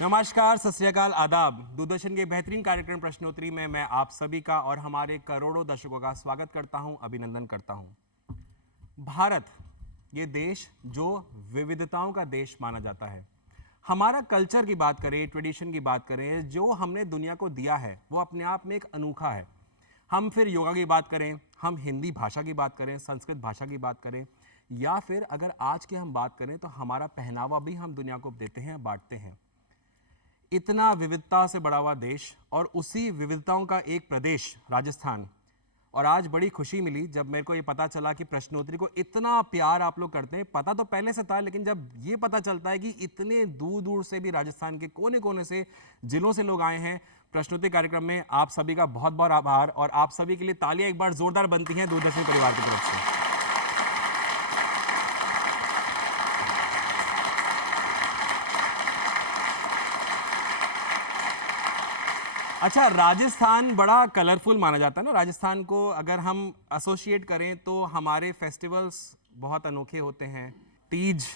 नमस्कार, सत श्री अकाल, आदाब। दूरदर्शन के बेहतरीन कार्यक्रम प्रश्नोत्तरी में मैं आप सभी का और हमारे करोड़ों दर्शकों का स्वागत करता हूं, अभिनंदन करता हूं। भारत, ये देश जो विविधताओं का देश माना जाता है। हमारा कल्चर की बात करें, ट्रेडिशन की बात करें, जो हमने दुनिया को दिया है वो अपने आप में एक अनोखा है। हम फिर योगा की बात करें, हम हिंदी भाषा की बात करें, संस्कृत भाषा की बात करें, या फिर अगर आज की हम बात करें तो हमारा पहनावा भी हम दुनिया को देते हैं, बांटते हैं। इतना विविधता से बड़ा हुआ देश और उसी विविधताओं का एक प्रदेश राजस्थान। और आज बड़ी खुशी मिली जब मेरे को ये पता चला कि प्रश्नोत्तरी को इतना प्यार आप लोग करते हैं। पता तो पहले से था, लेकिन जब ये पता चलता है कि इतने दूर दूर से भी राजस्थान के कोने कोने से जिलों से लोग आए हैं प्रश्नोत्तरी कार्यक्रम में, आप सभी का बहुत बहुत आभार। और आप सभी के लिए तालियां एक बार जोरदार बनती हैं दूरदर्शन परिवार की तरफ से। अच्छा, राजस्थान बड़ा कलरफुल माना जाता है ना। राजस्थान को अगर हम एसोसिएट करें तो हमारे फेस्टिवल्स बहुत अनोखे होते हैं, तीज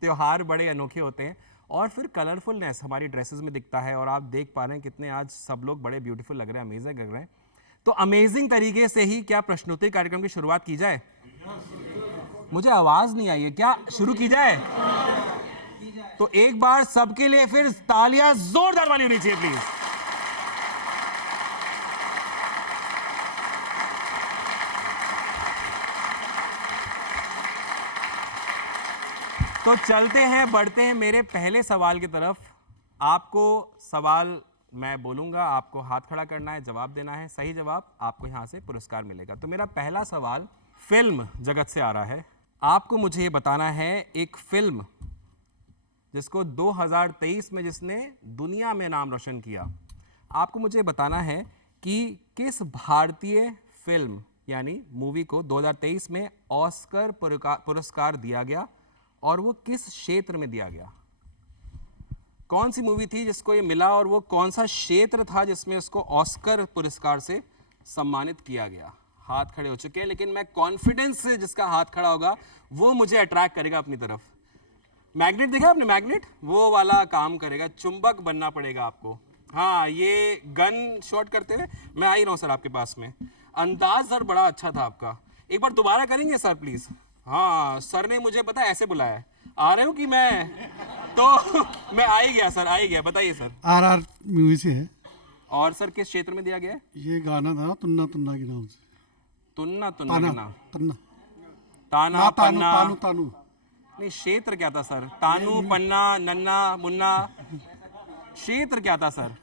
त्योहार बड़े अनोखे होते हैं, और फिर कलरफुलनेस हमारी ड्रेसेस में दिखता है। और आप देख पा रहे हैं कितने आज सब लोग बड़े ब्यूटीफुल लग रहे हैं, अमेजिंग लग रहे हैं। तो अमेजिंग तरीके से ही क्या प्रश्नोत्तरी कार्यक्रम की शुरुआत की जाए? मुझे आवाज नहीं आई है, क्या शुरू की जाए? तो एक बार सबके लिए फिर तालियां जोरदार वाली होनी चाहिए प्लीज। तो चलते हैं, बढ़ते हैं मेरे पहले सवाल की तरफ। आपको सवाल मैं बोलूंगा, आपको हाथ खड़ा करना है, जवाब देना है। सही जवाब आपको यहां से पुरस्कार मिलेगा। तो मेरा पहला सवाल फिल्म जगत से आ रहा है। आपको मुझे ये बताना है एक फिल्म जिसको 2023 में जिसने दुनिया में नाम रोशन किया। आपको मुझे बताना है कि किस भारतीय फिल्म यानी मूवी को 2023 में ऑस्कर पुरस्कार दिया गया और वो किस क्षेत्र में दिया गया। कौन सी मूवी थी जिसको ये मिला और वो कौन सा क्षेत्र था जिसमें उसको ऑस्कर पुरस्कार से सम्मानित किया गया। हाथ खड़े हो चुके हैं, लेकिन मैं कॉन्फिडेंस से जिसका हाथ खड़ा होगा वो मुझे अट्रैक्ट करेगा अपनी तरफ। मैग्नेट देखा आपने? मैग्नेट वो वाला काम करेगा, चुंबक बनना पड़ेगा आपको। हाँ, ये गन शॉट करते हुए मैं आ ही रहा हूँ सर आपके पास में। अंदाज सर बड़ा अच्छा था आपका। एक बार दोबारा करेंगे सर प्लीज? हाँ, सर ने मुझे पता ऐसे बुलाया है। आ रहे हो कि मैं तो मैं आ ही गया सर, आ ही गया। बताइए सर। आरआर मूवी से है। और सर किस क्षेत्र में दिया गया है? ये गाना था तुन्ना तुन्ना के नाम से। तुन्ना तुन्ना के नाम? तन्ना ताना पन्ना। तानू तानू नहीं, क्षेत्र क्या था सर? तानू पन्ना नन्ना मुन्ना, क्षेत्र क्या था सर?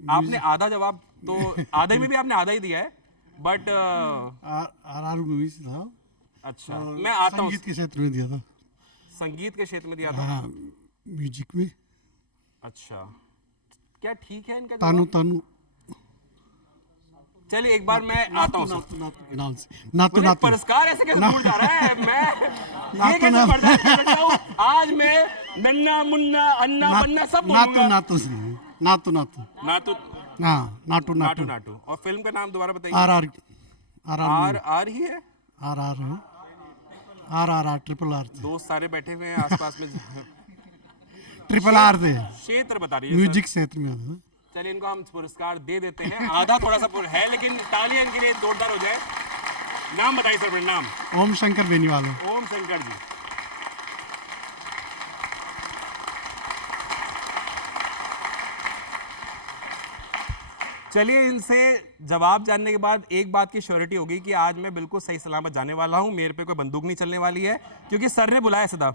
आपने आधा जवाब तो आधे में भी आपने आधा ही दिया है, बट आरआर मूवी से था। अच्छा, मैं आता हूँ। संगीत के क्षेत्र में दिया था। संगीत के क्षेत्र में दिया था? हाँ, म्यूजिक में। अच्छा, क्या ठीक है इनका तानू जवाब? तानू। चलिए एक बार मैं आता हूँ सर। नातू के नाम से। नातू मुझे नातू। पुरस्कार ऐसे कैसे भूल जा रहा है? मैं ये कैसे बर्दाश्त कर सकता हूँ? आज मैं नन्ना मुन्ना अन्ना बन्ना सब बोलूंगा। नातू नातू नातू। नातू। हाँ, नाटू नाटू नाटू। नाटू। और फिल्म का नाम दोबारा बताइए। आरआर आर आर ही है? आरआर है। RR triple R. दोस्त सारे बैठे हुए हैं आसपास में। ट्रिपल आर थे। क्षेत्र बता रही है म्यूजिक क्षेत्र में। चलिए इनको हम पुरस्कार दे देते हैं। आधा थोड़ा सा है, लेकिन तालियां इनके लिए जोरदार हो जाए। नाम बताइए सर, अपना नाम। ओम शंकर बेनीवाल। ओम शंकर जी। चलिए, इनसे जवाब जानने के बाद एक बात की श्योरिटी होगी कि आज मैं बिल्कुल सही सलामत जाने वाला हूं। मेरे पे कोई बंदूक नहीं चलने वाली है, क्योंकि सर ने बुलाया सदा।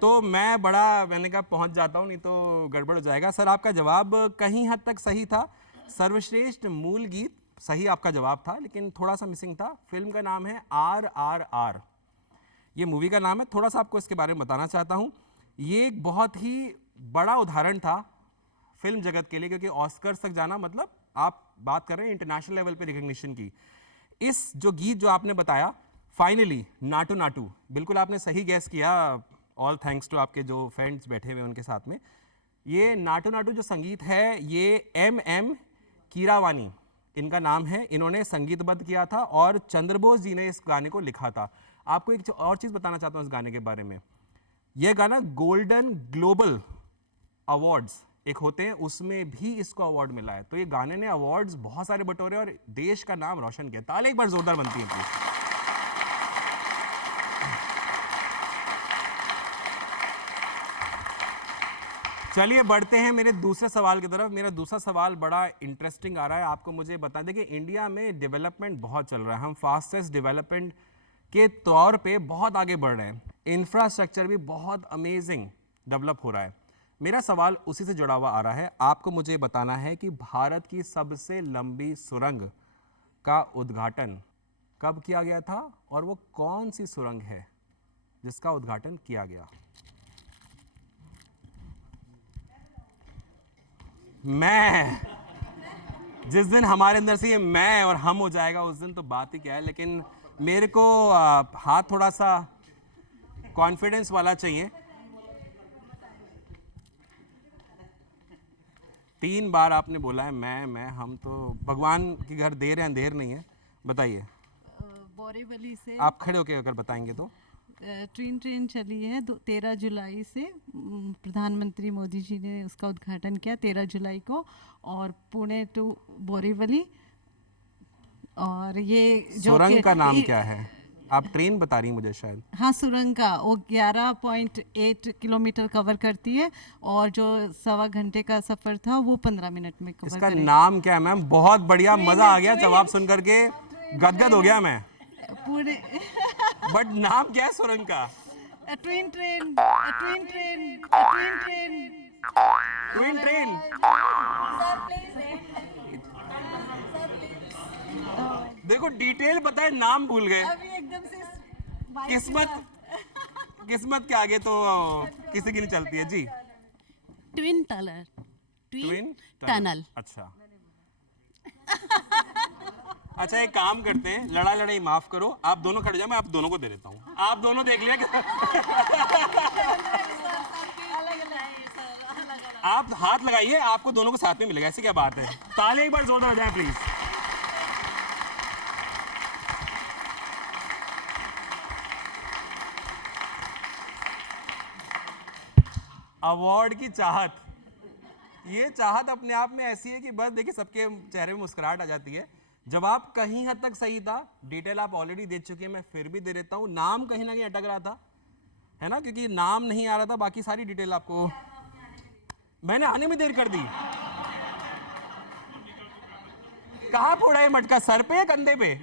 तो मैंने कहा पहुंच जाता हूं, नहीं तो गड़बड़ हो जाएगा। सर, आपका जवाब कहीं हद तक सही था। सर्वश्रेष्ठ मूल गीत सही आपका जवाब था, लेकिन थोड़ा सा मिसिंग था। फिल्म का नाम है RRR। ये मूवी का नाम है। थोड़ा सा आपको इसके बारे में बताना चाहता हूं। ये एक बहुत ही बड़ा उदाहरण था फिल्म जगत के लिए, क्योंकि ऑस्कर्स तक जाना मतलब आप बात कर रहे हैं इंटरनेशनल लेवल पे रिकॉग्निशन की। इस जो गीत जो आपने बताया, फाइनली नाटू नाटू, बिल्कुल आपने सही गैस किया। ऑल थैंक्स टू आपके जो फ्रेंड्स बैठे हुए उनके साथ में। ये नाटू नाटू जो संगीत है, ये MM कीरावानी इनका नाम है। इन्होंने संगीतबद्ध किया था और चंद्रबोस जी ने इस गाने को लिखा था। आपको एक और चीज़ बताना चाहता हूँ इस गाने के बारे में। यह गाना गोल्डन ग्लोबल अवार्ड्स एक होते हैं, उसमें भी इसको अवार्ड मिला है। तो ये गाने ने अवार्ड्स बहुत सारे बटोरे और देश का नाम रोशन किया। ताली एक बार जोरदार बनती है प्लीज। चलिए बढ़ते हैं मेरे दूसरे सवाल की तरफ। मेरा दूसरा सवाल बड़ा इंटरेस्टिंग आ रहा है। आपको मुझे बता दें कि इंडिया में डेवलपमेंट बहुत चल रहा है, हम फास्टेस्ट डेवलपमेंट के तौर पे बहुत आगे बढ़ रहे हैं, इंफ्रास्ट्रक्चर भी बहुत अमेजिंग डेवलप हो रहा है। मेरा सवाल उसी से जुड़ा हुआ आ रहा है। आपको मुझे बताना है कि भारत की सबसे लंबी सुरंग का उद्घाटन कब किया गया था और वो कौन सी सुरंग है जिसका उद्घाटन किया गया। मैं जिस दिन हमारे अंदर से ये मैं और हम हो जाएगा उस दिन तो बात ही क्या है। लेकिन मेरे को हाथ थोड़ा सा कॉन्फिडेंस वाला चाहिए। 3 बार आपने बोला है मैं, हम तो भगवान के घर देर है अंधेर नहीं है। बताइए। बोरीवली से आप खड़े होकर अगर बताएंगे तो। ट्रेन चली है 13 जुलाई से। प्रधानमंत्री मोदी जी ने उसका उद्घाटन किया 13 जुलाई को, और पुणे टू बोरीवली। और ये जो सुरंग का नाम क्या है? आप ट्रेन बता रही मुझे शायद। हाँ, सुरंग का वो 11.8 किलोमीटर कवर करती है, और जो 1.25 घंटे का सफर था वो 15 मिनट में कवर इसका करेगी। नाम क्या है मैम? बहुत बढ़िया, मजा आ गया जवाब सुन करके, गदगद हो गया मैं। पूरे बट नाम क्या है सुरंग का? Train twin train. देखो डिटेल बताए, नाम भूल गए। अभी एकदम से किस्मत के आगे तो किसी की नहीं चलती है जी। Twin tunnel. Twin tunnel. अच्छा अच्छा, एक काम करते हैं, लड़ाई माफ करो, आप दोनों खड़े जाओ, मैं आप दोनों को दे देता हूँ। आप दोनों देख लिया आप हाथ लगाइए, आपको दोनों को साथ में मिलेगा। ऐसी क्या बात है? ताली एक बार जोरदार हो जाए प्लीज। अवार्ड की चाहत, ये चाहत अपने आप में ऐसी है कि बस देखिए सबके चेहरे में मुस्कुराहट आ जाती है। जवाब कहीं हद तक सही था, डिटेल आप ऑलरेडी दे चुके हैं, मैं फिर भी दे देता हूं। नाम कहीं ना कहीं अटक रहा था, है ना, क्योंकि नाम नहीं आ रहा था। बाकी सारी डिटेल आपको मैंने आने में देर कर दी। कहां फोड़ा है मटका? सर पे या कंधे पे?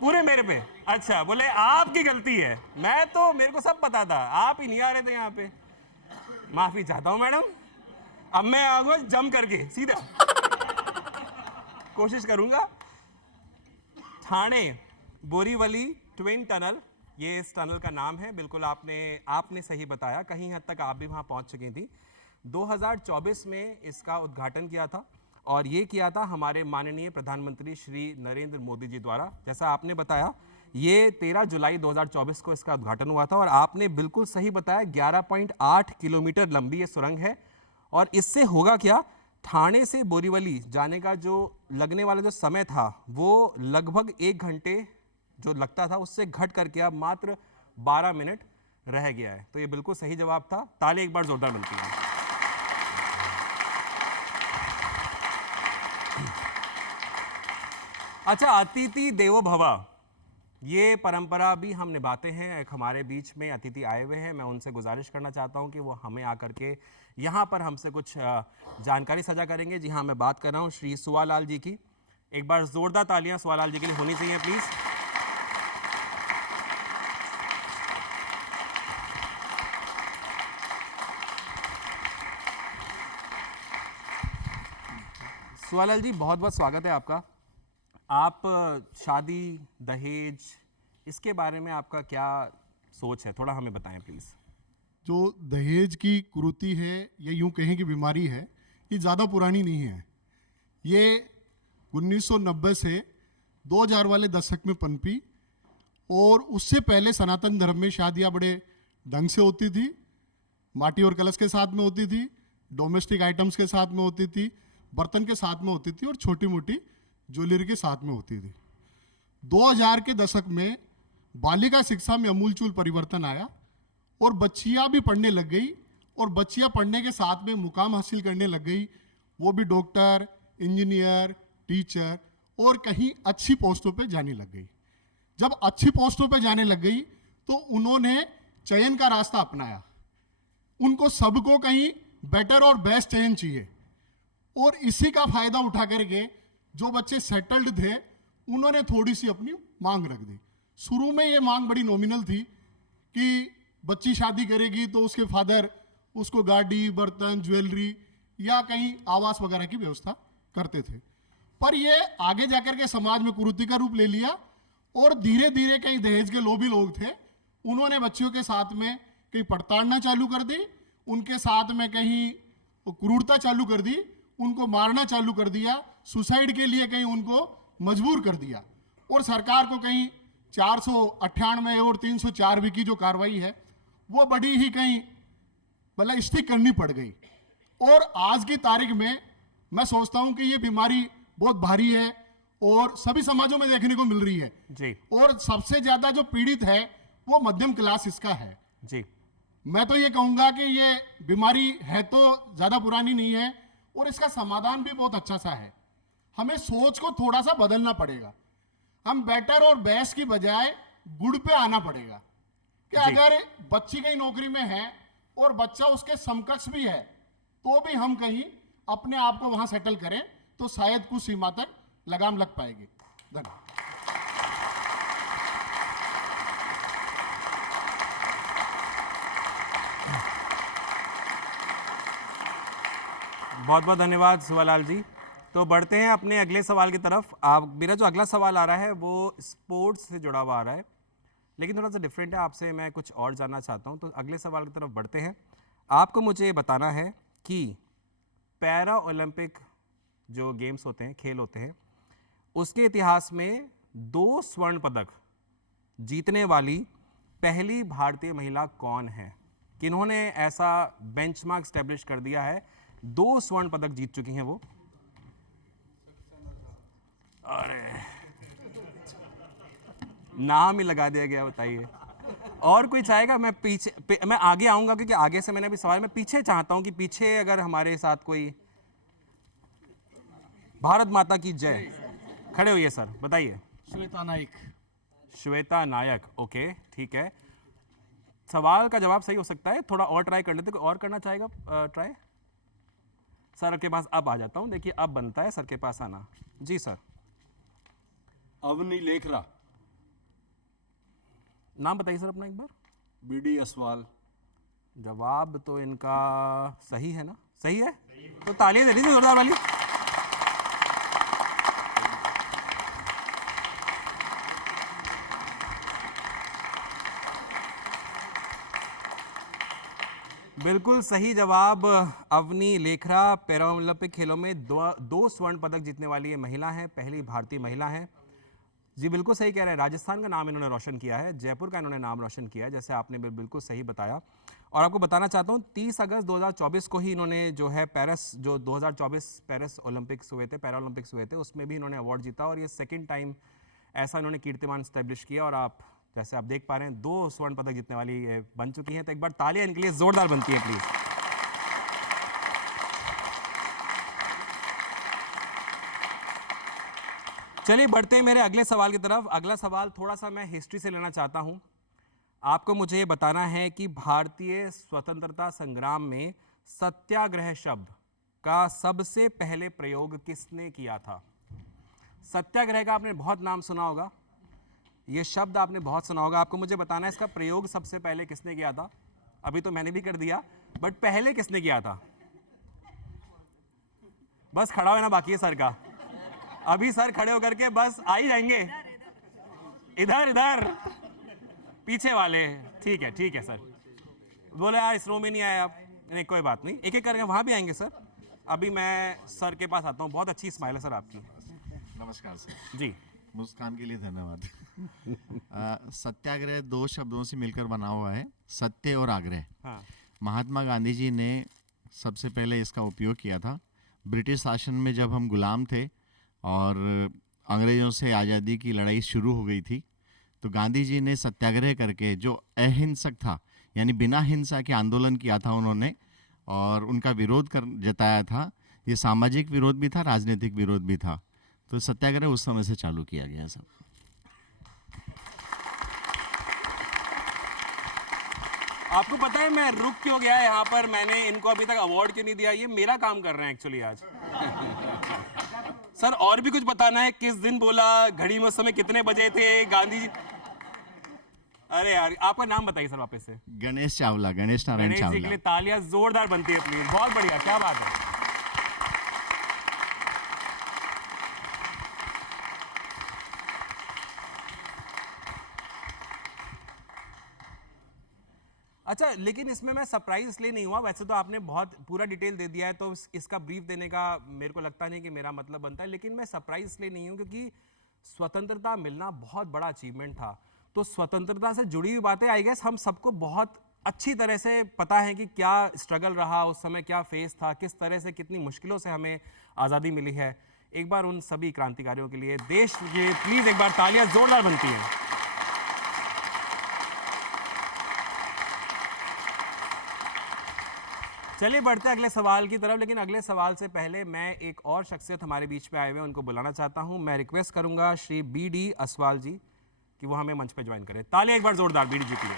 पूरे मेरे पे। अच्छा, बोले आपकी गलती है। मैं तो, मेरे को सब पता था, आप ही नहीं आ रहे थे यहाँ पे। माफी चाहता हूं मैडम, अब मैं आऊंगा जम करके सीधा। कोशिश करूंगा। ठाणे बोरीवली ट्विन टनल, ये इस टनल का नाम है। बिल्कुल आपने सही बताया, कहीं हद तक आप भी वहां पहुंच चुकी थी। 2024 में इसका उद्घाटन किया था, और ये किया था हमारे माननीय प्रधानमंत्री श्री नरेंद्र मोदी जी द्वारा। जैसा आपने बताया, ये 13 जुलाई 2024 को इसका उद्घाटन हुआ था, और आपने बिल्कुल सही बताया, 11.8 किलोमीटर लंबी ये सुरंग है। और इससे होगा क्या, ठाणे से बोरीवली जाने का जो लगने वाला जो समय था वो लगभग 1 घंटे जो लगता था उससे घट करके अब मात्र 12 मिनट रह गया है। तो ये बिल्कुल सही जवाब था। ताली एक बार जोरदार मिलती है। अच्छा, अतिथि देवो भव, ये परंपरा भी हम निभाते हैं। एक हमारे बीच में अतिथि आए हुए हैं, मैं उनसे गुजारिश करना चाहता हूं कि वो हमें आकर के यहाँ पर हमसे कुछ जानकारी साझा करेंगे। जी हाँ, मैं बात कर रहा हूँ श्री सुवालाल जी की। एक बार जोरदार तालियां सुवालाल जी के लिए होनी चाहिए प्लीज। सुवालाल जी, बहुत बहुत स्वागत है आपका। आप शादी, दहेज, इसके बारे में आपका क्या सोच है, थोड़ा हमें बताएं प्लीज। जो दहेज की कुरीति है, या यूं कहें कि बीमारी है, ये ज़्यादा पुरानी नहीं है। ये 1990 से 2000 वाले दशक में पनपी, और उससे पहले सनातन धर्म में शादियां बड़े ढंग से होती थी, माटी और कलश के साथ में होती थी, डोमेस्टिक आइटम्स के साथ में होती थी, बर्तन के साथ में होती थी, और छोटी मोटी ज्वेलरी के साथ में होती थी। 2000 के दशक में बालिका शिक्षा में अमूलचूल परिवर्तन आया, और बच्चियां भी पढ़ने लग गई, और बच्चियां पढ़ने के साथ में मुकाम हासिल करने लग गई, वो भी डॉक्टर, इंजीनियर, टीचर और कहीं अच्छी पोस्टों पे जाने लग गई। जब अच्छी पोस्टों पे जाने लग गई तो उन्होंने चयन का रास्ता अपनाया। उनको सबको कहीं बेटर और बेस्ट चयन चाहिए, और इसी का फायदा उठा करके जो बच्चे सेटल्ड थे उन्होंने थोड़ी सी अपनी मांग रख दी। शुरू में ये मांग बड़ी नॉमिनल थी कि बच्ची शादी करेगी तो उसके फादर उसको गाड़ी, बर्तन, ज्वेलरी या कहीं आवास वगैरह की व्यवस्था करते थे। पर ये आगे जाकर के समाज में कुरीति का रूप ले लिया, और धीरे धीरे कई दहेज के लोभी लोग थे, उन्होंने बच्चियों के साथ में कहीं पड़ताड़ना चालू कर दी, उनके साथ में कहीं क्रूरता चालू कर दी, उनको मारना चालू कर दिया, सुसाइड के लिए कहीं उनको मजबूर कर दिया। और सरकार को कहीं 498 और 304 की जो कार्रवाई है वो बड़ी ही कहीं मतलब स्टिक करनी पड़ गई। और आज की तारीख में मैं सोचता हूं कि ये बीमारी बहुत भारी है और सभी समाजों में देखने को मिल रही है जी। और सबसे ज्यादा जो पीड़ित है वो मध्यम क्लास इसका है जी। मैं तो ये कहूंगा कि ये बीमारी है तो ज्यादा पुरानी नहीं है, और इसका समाधान भी बहुत अच्छा सा है। हमें सोच को थोड़ा सा बदलना पड़ेगा। हम बेटर और बेस्ट की बजाय गुड पे आना पड़ेगा कि अगर बच्ची कहीं नौकरी में है और बच्चा उसके समकक्ष भी है तो भी हम कहीं अपने आप को वहां सेटल करें तो शायद कुछ सीमा तक लगाम लग पाएगी। धन्यवाद। बहुत बहुत धन्यवाद शिवालाल जी। तो बढ़ते हैं अपने अगले सवाल की तरफ। आप मेरा जो अगला सवाल आ रहा है वो स्पोर्ट्स से जुड़ा हुआ आ रहा है, लेकिन थोड़ा सा डिफरेंट है। आपसे मैं कुछ और जानना चाहता हूं, तो अगले सवाल की तरफ बढ़ते हैं। आपको मुझे बताना है कि पैरा ओलंपिक जो गेम्स होते हैं, खेल होते हैं, उसके इतिहास में 2 स्वर्ण पदक जीतने वाली पहली भारतीय महिला कौन है? किन्होंने ऐसा बेंचमार्क स्टैब्लिश कर दिया है? 2 स्वर्ण पदक जीत चुकी हैं वो। अरे नाम ही लगा दिया गया, बताइए। और कोई चाहेगा? मैं पीछे मैं आगे आऊंगा क्योंकि आगे से मैंने अभी सवाल, मैं पीछे चाहता हूं कि पीछे अगर हमारे साथ कोई भारत माता की जय खड़े हुए सर, बताइए। श्वेता नाइक। श्वेता नायक, ओके ठीक है। सवाल का जवाब सही हो सकता है, थोड़ा और ट्राई कर लेते। कोई और करना चाहेगा ट्राई? सर के पास अब आ जाता हूं, देखिए अब बनता है सर के पास आना। जी सर। अवनी लेखरा। नाम बताइए सर अपना एक बार। बीडी असवाल। जवाब तो इनका सही है ना? सही है, तो तालियां दे दीजिए जोरदार वाली। बिल्कुल सही जवाब। अवनी लेखरा पैरा ओलंपिक खेलों में 2 स्वर्ण पदक जीतने वाली ये महिला हैं, पहली भारतीय महिला हैं। जी बिल्कुल सही कह रहे हैं। राजस्थान का नाम इन्होंने रोशन किया है, जयपुर का इन्होंने नाम रोशन किया है, जैसे आपने बिल्कुल सही बताया। और आपको बताना चाहता हूँ 30 अगस्त 2024 को ही इन्होंने जो है पेरिस, जो 2024 पेरिस ओलंपिक्स हुए थे, पैरा ओलंपिक्स हुए थे, उसमें भी इन्होंने अवार्ड जीता और ये सेकेंड टाइम ऐसा इन्होंने कीर्तिमान स्टैब्लिश किया। और आप जैसे आप देख पा रहे हैं 2 स्वर्ण पदक जीतने वाली ये बन चुकी हैं। तो एक बार तालियां इनके लिए जोरदार बनती है प्लीज। चलिए बढ़ते हैं मेरे अगले सवाल की तरफ। अगला सवाल थोड़ा सा मैं हिस्ट्री से लेना चाहता हूं। आपको मुझे बताना है कि भारतीय स्वतंत्रता संग्राम में सत्याग्रह शब्द का सबसे पहले प्रयोग किसने किया था? सत्याग्रह का आपने बहुत नाम सुना होगा, ये शब्द आपने बहुत सुना होगा। आपको मुझे बताना है इसका प्रयोग सबसे पहले किसने किया था? अभी तो मैंने भी कर दिया, बट पहले किसने किया था? बस खड़ा होना बाकी है सर का। अभी सर खड़े होकर के बस आ ही जाएंगे। इधर इधर पीछे वाले। ठीक है सर। बोले इस रो में नहीं आए आप? नहीं कोई बात नहीं, एक एक करके वहां भी आएंगे सर। अभी मैं सर के पास आता हूँ। बहुत अच्छी स्माइल है सर आपकी। नमस्कार सर। जी मुस्कान के लिए धन्यवाद। सत्याग्रह 2 शब्दों से मिलकर बना हुआ है, सत्य और आग्रह। हाँ। महात्मा गांधी जी ने सबसे पहले इसका उपयोग किया था। ब्रिटिश शासन में जब हम गुलाम थे और अंग्रेज़ों से आज़ादी की लड़ाई शुरू हो गई थी, तो गांधी जी ने सत्याग्रह करके, जो अहिंसक था यानी बिना हिंसा के आंदोलन किया था उन्होंने, और उनका विरोध कर जताया था। ये सामाजिक विरोध भी था, राजनीतिक विरोध भी था। तो सत्याग्रह उस समय से चालू किया गया सब। आपको पता है मैं रुक क्यों गया यहाँ पर, मैंने इनको अभी तक अवार्ड क्यों नहीं दिया? ये मेरा काम कर रहे हैं एक्चुअली आज। सर और भी कुछ बताना है? किस दिन बोला, घड़ी में उस समय कितने बजे थे, गांधी जी? अरे यार आपका नाम बताइए सर वापस से। गणेश चावला, गणेश नारायण गणेश जी के चावला। लिए तालियां जोरदार बनती है प्लीज। बहुत बढ़िया, क्या बात है। अच्छा, लेकिन इसमें मैं सरप्राइज इसलिए नहीं हुआ, वैसे तो आपने बहुत पूरा डिटेल दे दिया है तो इसका ब्रीफ देने का मेरे को लगता नहीं कि मेरा मतलब बनता है, लेकिन मैं सरप्राइज इसलिए नहीं हूं क्योंकि स्वतंत्रता मिलना बहुत बड़ा अचीवमेंट था। तो स्वतंत्रता से जुड़ी हुई बातें आई गेस हम सबको बहुत अच्छी तरह से पता है कि क्या स्ट्रगल रहा उस समय, क्या फेस था, किस तरह से कितनी मुश्किलों से हमें आज़ादी मिली है। एक बार उन सभी क्रांतिकारियों के लिए देश के प्लीज एक बार तालियां जोरदार बनती हैं। चलिए बढ़ते हैं अगले सवाल की तरफ, लेकिन अगले सवाल से पहले मैं एक और शख्सियत हमारे बीच में आए हुए उनको बुलाना चाहता हूं। मैं रिक्वेस्ट करूंगा श्री BD असवाल जी कि वो हमें मंच पे ज्वाइन करें। तालियां एक बार जोरदार BD जी के लिए।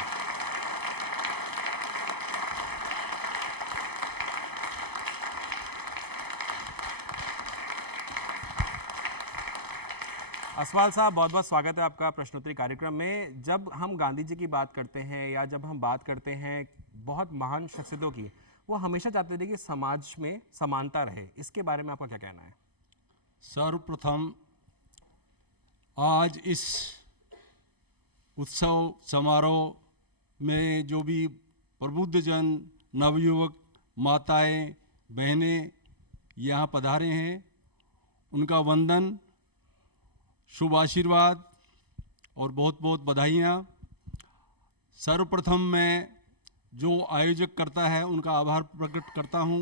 असवाल साहब बहुत बहुत स्वागत है आपका प्रश्नोत्तरी कार्यक्रम में। जब हम गांधी जी की बात करते हैं या जब हम बात करते हैं बहुत महान शख्सियतों की, वो हमेशा चाहते थे कि समाज में समानता रहे। इसके बारे में आपका क्या कहना है? सर्वप्रथम आज इस उत्सव समारोह में जो भी प्रबुद्ध जन, नवयुवक, माताएं, बहनें यहाँ पधारे हैं, उनका वंदन, शुभ आशीर्वाद और बहुत बहुत बधाइयाँ। सर्वप्रथम मैं जो आयोजक करता है उनका आभार प्रकट करता हूँ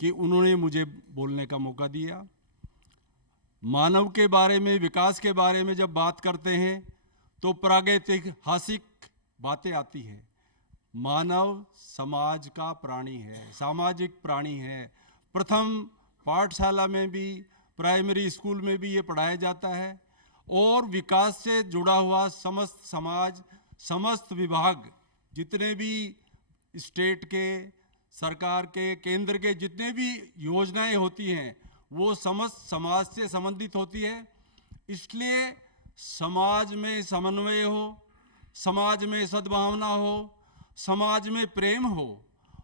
कि उन्होंने मुझे बोलने का मौका दिया। मानव के बारे में, विकास के बारे में जब बात करते हैं तो प्रागैतिहासिक बातें आती हैं। मानव समाज का प्राणी है, सामाजिक प्राणी है। प्रथम पाठशाला में भी, प्राइमरी स्कूल में भी ये पढ़ाया जाता है और विकास से जुड़ा हुआ समस्त समाज, समस्त विभाग, जितने भी स्टेट के, सरकार के, केंद्र के जितने भी योजनाएं होती हैं वो समस्त समाज से संबंधित होती है। इसलिए समाज में समन्वय हो, समाज में सद्भावना हो, समाज में प्रेम हो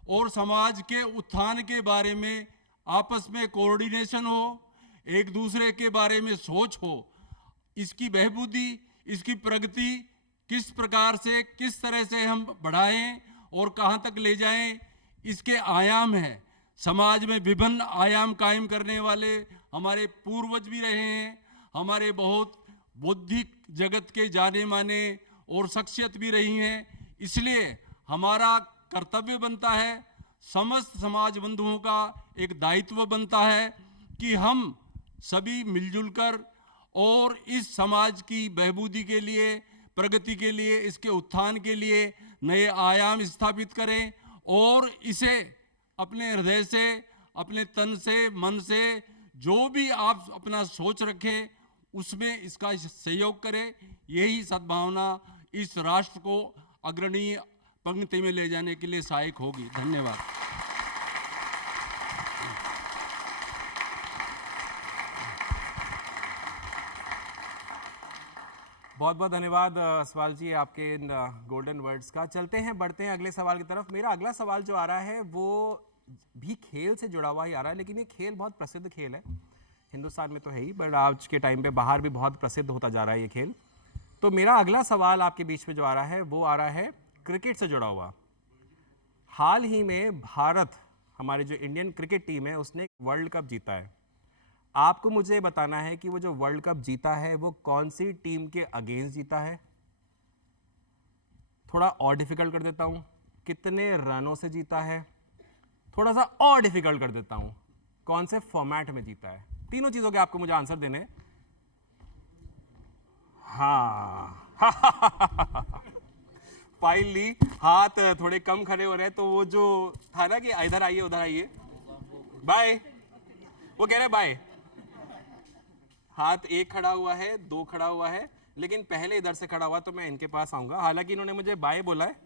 और समाज के उत्थान के बारे में आपस में कोऑर्डिनेशन हो, एक दूसरे के बारे में सोच हो, इसकी बहबूदी, इसकी प्रगति किस प्रकार से, किस तरह से हम बढ़ाएं और कहाँ तक ले जाएं, इसके आयाम हैं। समाज में विभिन्न आयाम कायम करने वाले हमारे पूर्वज भी रहे हैं, हमारे बहुत बौद्धिक जगत के जाने माने और शख्सियत भी रही हैं। इसलिए हमारा कर्तव्य बनता है, समस्त समाज बंधुओं का एक दायित्व बनता है कि हम सभी मिलजुल कर और इस समाज की बहबूदी के लिए, प्रगति के लिए, इसके उत्थान के लिए नए आयाम स्थापित करें और इसे अपने हृदय से, अपने तन से, मन से जो भी आप अपना सोच रखें उसमें इसका सहयोग करें। यही सद्भावना इस राष्ट्र को अग्रणी पंक्ति में ले जाने के लिए सहायक होगी। धन्यवाद। बहुत बहुत धन्यवाद असवाल जी आपके इन गोल्डन वर्ड्स का। चलते हैं, बढ़ते हैं अगले सवाल की तरफ। मेरा अगला सवाल जो आ रहा है वो भी खेल से जुड़ा हुआ ही आ रहा है, लेकिन ये खेल बहुत प्रसिद्ध खेल है, हिंदुस्तान में तो है ही, बट आज के टाइम पे बाहर भी बहुत प्रसिद्ध होता जा रहा है ये खेल। तो मेरा अगला सवाल आपके बीच में जो आ रहा है वो आ रहा है क्रिकेट से जुड़ा हुआ। हाल ही में भारत, हमारी जो इंडियन क्रिकेट टीम है, उसने वर्ल्ड कप जीता है। आपको मुझे बताना है कि वो जो वर्ल्ड कप जीता है वो कौन सी टीम के अगेंस्ट जीता है। थोड़ा और डिफिकल्ट कर देता हूं, कितने रनों से जीता है। थोड़ा सा और डिफिकल्ट कर देता हूं, कौन से फॉर्मेट में जीता है। तीनों चीजों के आपको मुझे आंसर देने। हाँ फाइल ली, हाथ थोड़े कम खड़े हो रहे हैं, तो वो जो था ना कि इधर आइए उधर आइए, बाय, वो कह रहे हैं बाय। हाथ एक खड़ा हुआ है, दो खड़ा हुआ है, लेकिन पहले इधर से खड़ा हुआ तो मैं इनके पास आऊंगा। हालांकि इन्होंने मुझे बाय बोला है,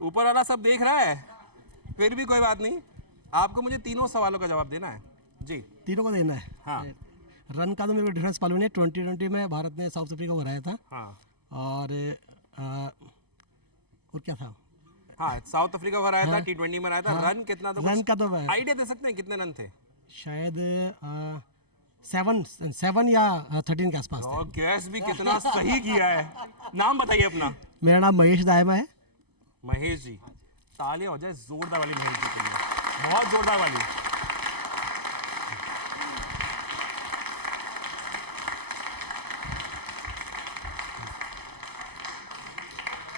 ऊपर वाला सब देख रहा है, फिर भी कोई बात नहीं। आपको मुझे तीनों सवालों का जवाब देना है जी। तीनों को देना है। हाँ रन का तो मेरे को डिफरेंस मालूम नहीं है। 2020 में भारत ने साउथ अफ्रीका को हराया था। हाँ और क्या था? हाँ, साउथ अफ्रीका को हराया था, T20 में हराया था। रन कितना था? रन का तो आइडिया दे सकते हैं कितने रन थे? शायद 7 या 13 के आसपास थे। और गैस भी कितना सही किया है। नाम बताइए अपना। मेरा नाम महेश दायमा है। महेश जी, तालियां हो जाए जोरदार वाली महेश जी के लिए, बहुत जोरदार वाली।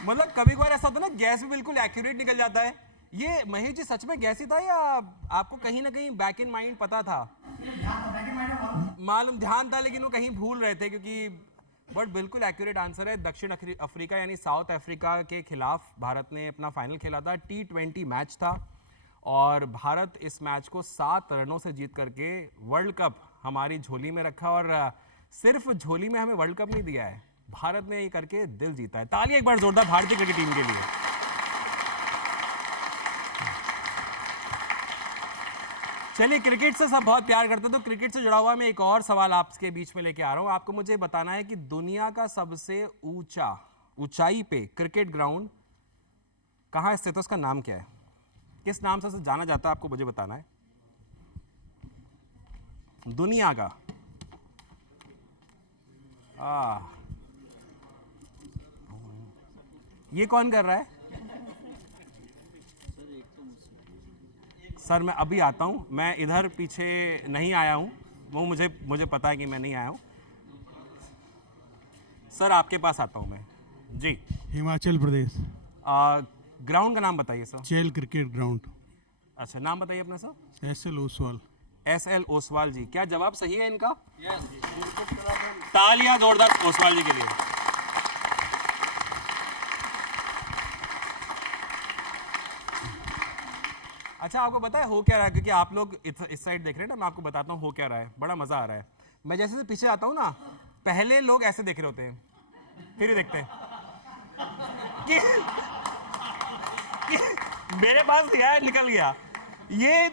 मतलब कभी कभार ऐसा होता है ना, गैस भी बिल्कुल एक्यूरेट निकल जाता है। ये महेश जी सच में गैस ही था या आपको कहीं ना कहीं बैक इन माइंड पता था? मालूम ध्यान था, लेकिन वो कहीं भूल रहे थे, क्योंकि बट बिल्कुल एक्यूरेट आंसर है। दक्षिण अफ्रीका यानी साउथ अफ्रीका के खिलाफ भारत ने अपना फाइनल खेला था। T20 मैच था और भारत इस मैच को 7 रनों से जीत करके वर्ल्ड कप हमारी झोली में रखा। और सिर्फ झोली में हमें वर्ल्ड कप नहीं दिया है, भारत ने ये करके दिल जीता है। ताली एक बार जोरदार भारतीय क्रिकेट टीम के लिए। चलिए, क्रिकेट से सब बहुत प्यार करते हैं, तो क्रिकेट से जुड़ा हुआ मैं एक और सवाल आपके बीच में लेके आ रहा हूं। आपको मुझे बताना है कि दुनिया का सबसे ऊंचाई पे क्रिकेट ग्राउंड कहां स्थित है, उसका नाम क्या है, किस नाम से उसे जाना जाता है, आपको मुझे बताना है। दुनिया का ये कौन कर रहा है? सर मैं अभी आता हूं, मैं इधर पीछे नहीं आया हूं, वो मुझे पता है कि मैं नहीं आया हूं। सर आपके पास आता हूं मैं जी। हिमाचल प्रदेश। ग्राउंड का नाम बताइए सर। चेल क्रिकेट ग्राउंड। अच्छा, नाम बताइए अपना sir. SL Oswal. SL Oswal ji, क्या जवाब सही है इनका? तालियां जोरदार ओसवाल जी के लिए। अच्छा, आपको पता है हो क्या रहा है? क्योंकि आप लोग इस साइड देख रहे हैं ना, मैं आपको बताता हूँ हो क्या रहा है। बड़ा मजा आ रहा है। मैं जैसे पीछे आता हूँ ना, पहले लोग ऐसे देख रहे होते हैं, फिर ही देखते हैं कि मेरे पास गया निकल गया। ये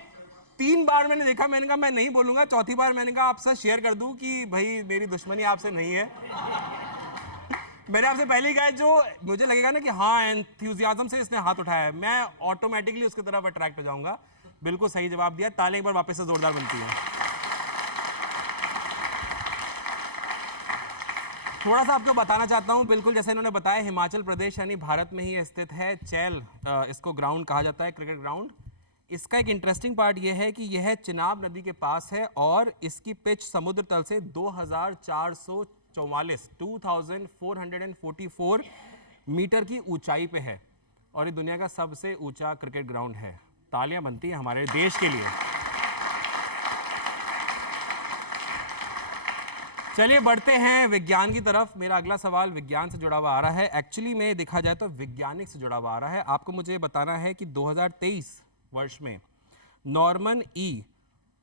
3 बार मैंने देखा, मैंने कहा मैं नहीं बोलूंगा। चौथी बार मैंने कहा आपसे शेयर कर दूं कि भाई मेरी दुश्मनी आपसे नहीं है। मैंने आपसे पहले ही कहा, जो मुझे लगेगा ना कि हाँ एंथुसियाज्म से इसने हाथ उठाया है, मैं ऑटोमेटिकली उसकी तरफ अट्रैक्ट हो जाऊंगा। बिल्कुल सही जवाब दिया। ताली एक बार वापस से जोरदार बनती है। थोड़ा सा आपको बताना चाहता हूं, बिल्कुल जैसे इन्होंने बताया, हिमाचल प्रदेश यानी भारत में ही स्थित है। चैल इसको ग्राउंड कहा जाता है, क्रिकेट ग्राउंड। इसका एक इंटरेस्टिंग पार्ट यह है कि यह चिनाब नदी के पास है और इसकी पिच समुद्र तल से 2444 मीटर की ऊंचाई पे है और ये दुनिया का सबसे ऊंचा क्रिकेट ग्राउंड है। तालियां बनती हैं हमारे देश के लिए। चलिए बढ़ते हैं विज्ञान की तरफ। मेरा अगला सवाल विज्ञान से जुड़ा हुआ आ रहा है। एक्चुअली में देखा जाए तो वैज्ञानिक से जुड़ा हुआ आ रहा है। आपको मुझे बताना है कि 2023 वर्ष में नॉर्मन ई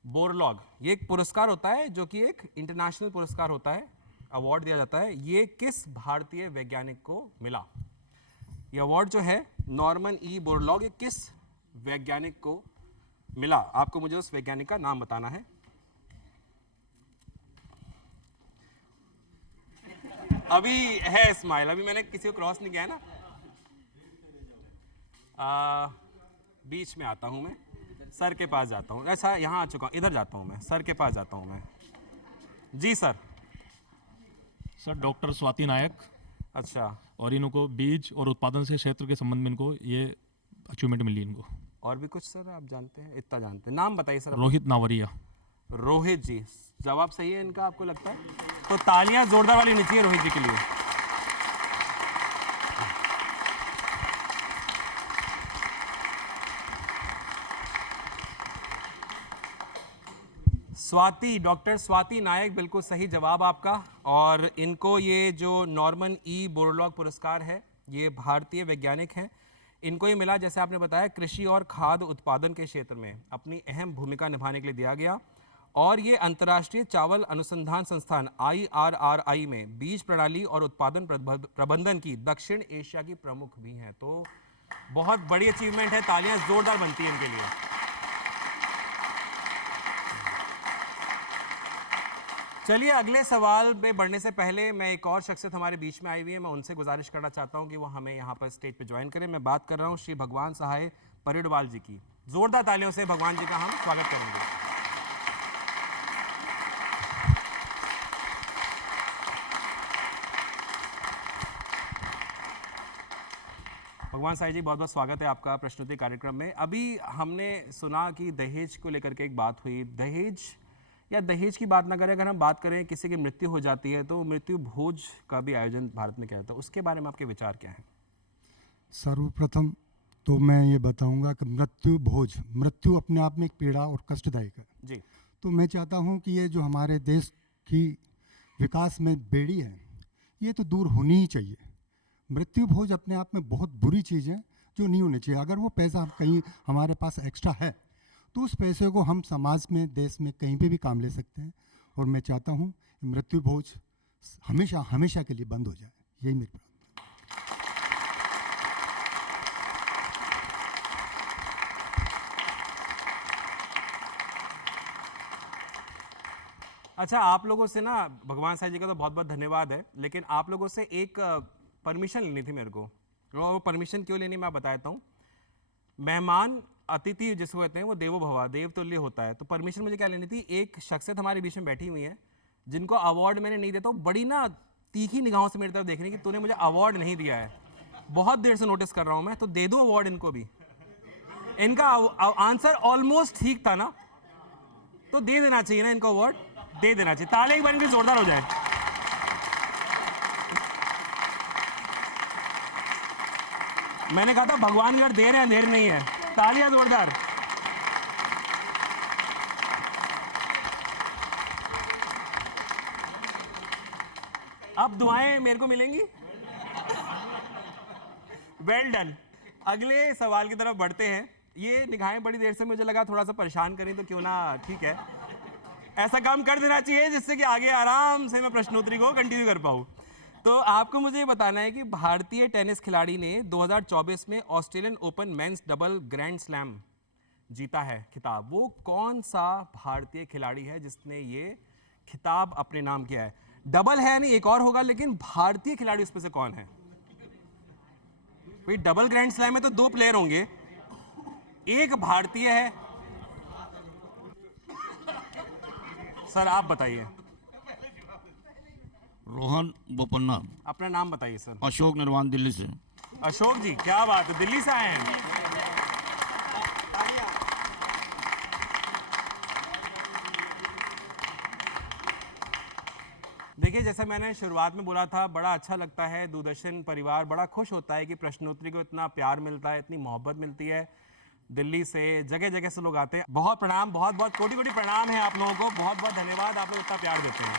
बोरलॉग, ये एक पुरस्कार होता है जो कि एक इंटरनेशनल पुरस्कार होता है, अवार्ड दिया जाता है। ये किस भारतीय वैज्ञानिक को मिला? ये अवार्ड जो है नॉर्मन ई बोरलॉग, ये किस वैज्ञानिक को मिला? आपको मुझे उस वैज्ञानिक का नाम बताना है। अभी है स्माइल, अभी मैंने किसी को क्रॉस नहीं किया है ना। बीच में आता हूं मैं, सर के पास जाता हूं। अच्छा, यहाँ आ चुका हूं, इधर जाता हूं मैं, सर के पास जाता हूं मैं। जी सर। सर डॉक्टर स्वाति नायक। अच्छा, और इनको बीज और उत्पादन से क्षेत्र के संबंध में इनको ये अचीवमेंट मिली इनको। और भी कुछ सर आप जानते हैं? इतना जानते हैं, नाम बताइए सर। रोहित नावरिया। रोहित जी, जवाब सही है इनका आपको लगता है? तो तालियां जोरदार वाली होनी चाहिए रोहित जी के लिए। स्वाति, डॉक्टर स्वाति नायक, बिल्कुल सही जवाब आपका। और इनको ये जो नॉर्मन ई बोरलॉग पुरस्कार है, ये भारतीय वैज्ञानिक हैं। इनको ये मिला, जैसे आपने बताया, कृषि और खाद्य उत्पादन के क्षेत्र में अपनी अहम भूमिका निभाने के लिए दिया गया। और ये अंतर्राष्ट्रीय चावल अनुसंधान संस्थान IRRI में बीज प्रणाली और उत्पादन प्रबंधन की दक्षिण एशिया की प्रमुख भी हैं। तो बहुत बड़ी अचीवमेंट है, तालियां जोरदार बनती हैं इनके लिए। चलिए अगले सवाल पे बढ़ने से पहले मैं एक और शख्सियत हमारे बीच में आई हुई है, मैं उनसे गुजारिश करना चाहता हूं कि वो हमें यहाँ पर स्टेज पे ज्वाइन करें। मैं बात कर रहा हूं श्री भगवान सहाय परिडवाल जी की। जोरदार तालियों से भगवान जी का हम स्वागत करेंगे। भगवान साई जी, बहुत बहुत स्वागत है आपका प्रश्नोत्तरी कार्यक्रम में। अभी हमने सुना कि दहेज को लेकर के एक बात हुई। दहेज या दहेज की बात ना करें, अगर हम बात करें किसी की मृत्यु हो जाती है तो मृत्यु भोज का भी आयोजन भारत में किया जाता है, उसके बारे में आपके विचार क्या हैं? सर्वप्रथम तो मैं ये बताऊंगा कि मृत्यु अपने आप में एक पीड़ा और कष्टदायक है जी। तो मैं चाहता हूँ कि ये जो हमारे देश की विकास में बेड़ी है, ये तो दूर होनी ही चाहिए। मृत्यु भोज अपने आप में बहुत बुरी चीज़ है जो नहीं होनी चाहिए। अगर वो पैसा कहीं हमारे पास एक्स्ट्रा है तो उस पैसे को हम समाज में, देश में कहीं पे भी काम ले सकते हैं। और मैं चाहता हूँ कि मृत्यु भोज हमेशा हमेशा के लिए बंद हो जाए, यही मेरी प्रार्थना। अच्छा, आप लोगों से ना, भगवान साई जी का तो बहुत बहुत धन्यवाद है, लेकिन आप लोगों से एक परमिशन लेनी थी मेरे को। और वो परमिशन क्यों लेनी मैं बता देता हूँ। मेहमान अतिथि जिसको कहते हैं वो देवो भवा, देव तुल्य होता है। तो परमिशन मुझे क्या लेनी थी, एक शख्सियत हमारे बीच में बैठी हुई है जिनको अवार्ड मैंने नहीं देता हूँ, बड़ी ना तीखी निगाहों से मेरी तरफ देख रही कि तूने मुझे अवार्ड नहीं दिया है, बहुत देर से नोटिस कर रहा हूँ मैं, तो दे दो अवार्ड इनको भी। इनका आंसर ऑलमोस्ट ठीक था ना, तो दे देना चाहिए ना इनको अवार्ड, दे देना चाहिए। ताली एक बार इनकी जोरदार हो जाए। मैंने कहा था भगवान अगर दे रहे हैं, अंधेर नहीं है। तालियां जोरदार। अब दुआएं मेरे को मिलेंगी। Well done. अगले सवाल की तरफ बढ़ते हैं। ये निगाहें बड़ी देर से मुझे लगा थोड़ा सा परेशान करें तो क्यों ना, ठीक है, ऐसा काम कर देना चाहिए जिससे कि आगे आराम से मैं प्रश्नोत्तरी को कंटिन्यू कर पाऊँ। तो आपको मुझे ये बताना है कि भारतीय टेनिस खिलाड़ी ने 2024 में Australian open men's double grand slam जीता है खिताब। वो कौन सा भारतीय खिलाड़ी है जिसने ये खिताब अपने नाम किया है? डबल है यानी एक और होगा, लेकिन भारतीय खिलाड़ी उसमें से कौन है? भाई डबल ग्रैंड स्लैम में तो 2 प्लेयर होंगे, एक भारतीय है। सर आप बताइए। रोहन बोपन्ना। अपना नाम बताइए सर। अशोक निर्वाण, दिल्ली से। अशोक जी, क्या बात है, दिल्ली से आए हैं। देखिए, जैसे मैंने शुरुआत में बोला था, बड़ा अच्छा लगता है, दूरदर्शन परिवार बड़ा खुश होता है कि प्रश्नोत्तरी को इतना प्यार मिलता है, इतनी मोहब्बत मिलती है। दिल्ली से, जगह जगह से लोग आते हैं। बहुत प्रणाम, बहुत बहुत कोटि कोटि प्रणाम है आप लोगों को, बहुत बहुत धन्यवाद, आप लोग इतना प्यार देते हैं।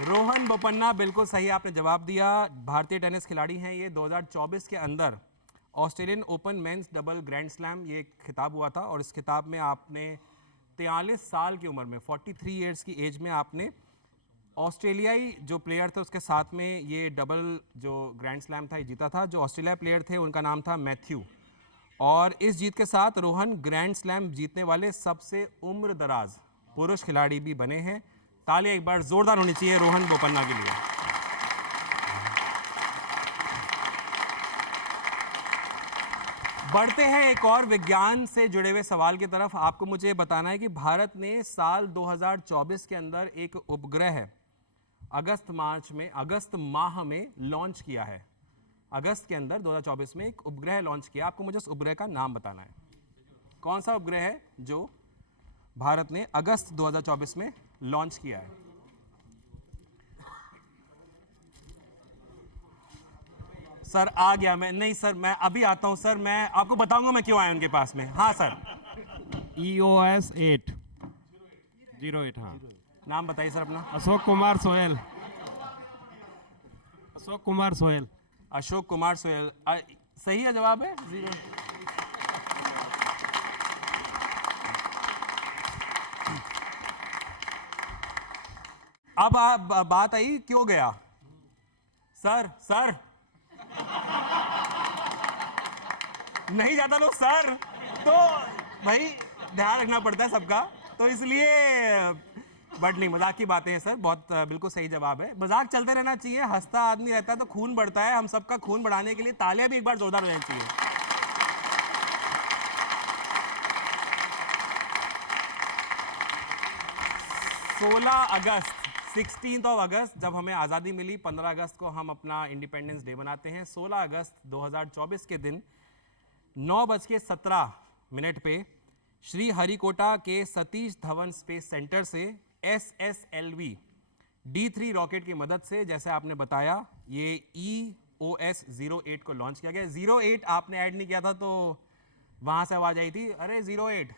रोहन बोपन्ना, बिल्कुल सही आपने जवाब दिया। भारतीय टेनिस खिलाड़ी हैं ये। 2024 के अंदर Australian open men's double grand slam ये खिताब हुआ था, और इस खिताब में आपने 43 साल की उम्र में, 43 ईयर्स की एज में आपने ऑस्ट्रेलियाई जो प्लेयर थे उसके साथ में ये डबल जो ग्रैंड स्लैम था ये जीता था। जो ऑस्ट्रेलिया प्लेयर थे उनका नाम था मैथ्यू, और इस जीत के साथ रोहन ग्रैंड स्लैम जीतने वाले सबसे उम्र दराज पुरुष खिलाड़ी भी बने हैं। तालियां एक बार जोरदार होनी चाहिए रोहन बोपन्ना के लिए। बढ़ते हैं एक और विज्ञान से जुड़े हुए सवाल की तरफ। आपको मुझे बताना है कि भारत ने साल 2024 के अंदर एक उपग्रह अगस्त माह में लॉन्च किया है। अगस्त के अंदर 2024 में एक उपग्रह लॉन्च किया। आपको मुझे उस उपग्रह का नाम बताना है। कौन सा उपग्रह है जो भारत ने अगस्त 2024 में लॉन्च किया है? सर आ गया मैं। नहीं सर, मैं अभी आता हूं सर, मैं आपको बताऊंगा मैं क्यों आया उनके पास में। हाँ सर। EOS 808। हाँ, नाम बताइए सर अपना। अशोक कुमार सोहेल। अशोक कुमार सोहेल। अशोक कुमार सोहेल सही है जवाब है। 0। अब बात आई क्यों गया सर। सर नहीं जाता लोग सर, तो भाई ध्यान रखना पड़ता है सबका, तो इसलिए बट नहीं, मजाक की बातें हैं सर, बहुत बिल्कुल सही जवाब है। मजाक चलते रहना चाहिए, हंसता आदमी रहता है तो खून बढ़ता है। हम सबका खून बढ़ाने के लिए तालियां भी एक बार जोरदार हो जानी चाहिए। अगस्त 16 अगस्त जब हमें आज़ादी मिली, 15 अगस्त को हम अपना इंडिपेंडेंस डे मनाते हैं। 16 अगस्त 2024 के दिन 9:17 पे श्री हरिकोटा के सतीश धवन स्पेस सेंटर से SSLV D3 रॉकेट की मदद से, जैसे आपने बताया, ये EOS 08 को लॉन्च किया गया। 08 आपने ऐड नहीं किया था तो वहां से आवाज आई थी, अरे 08,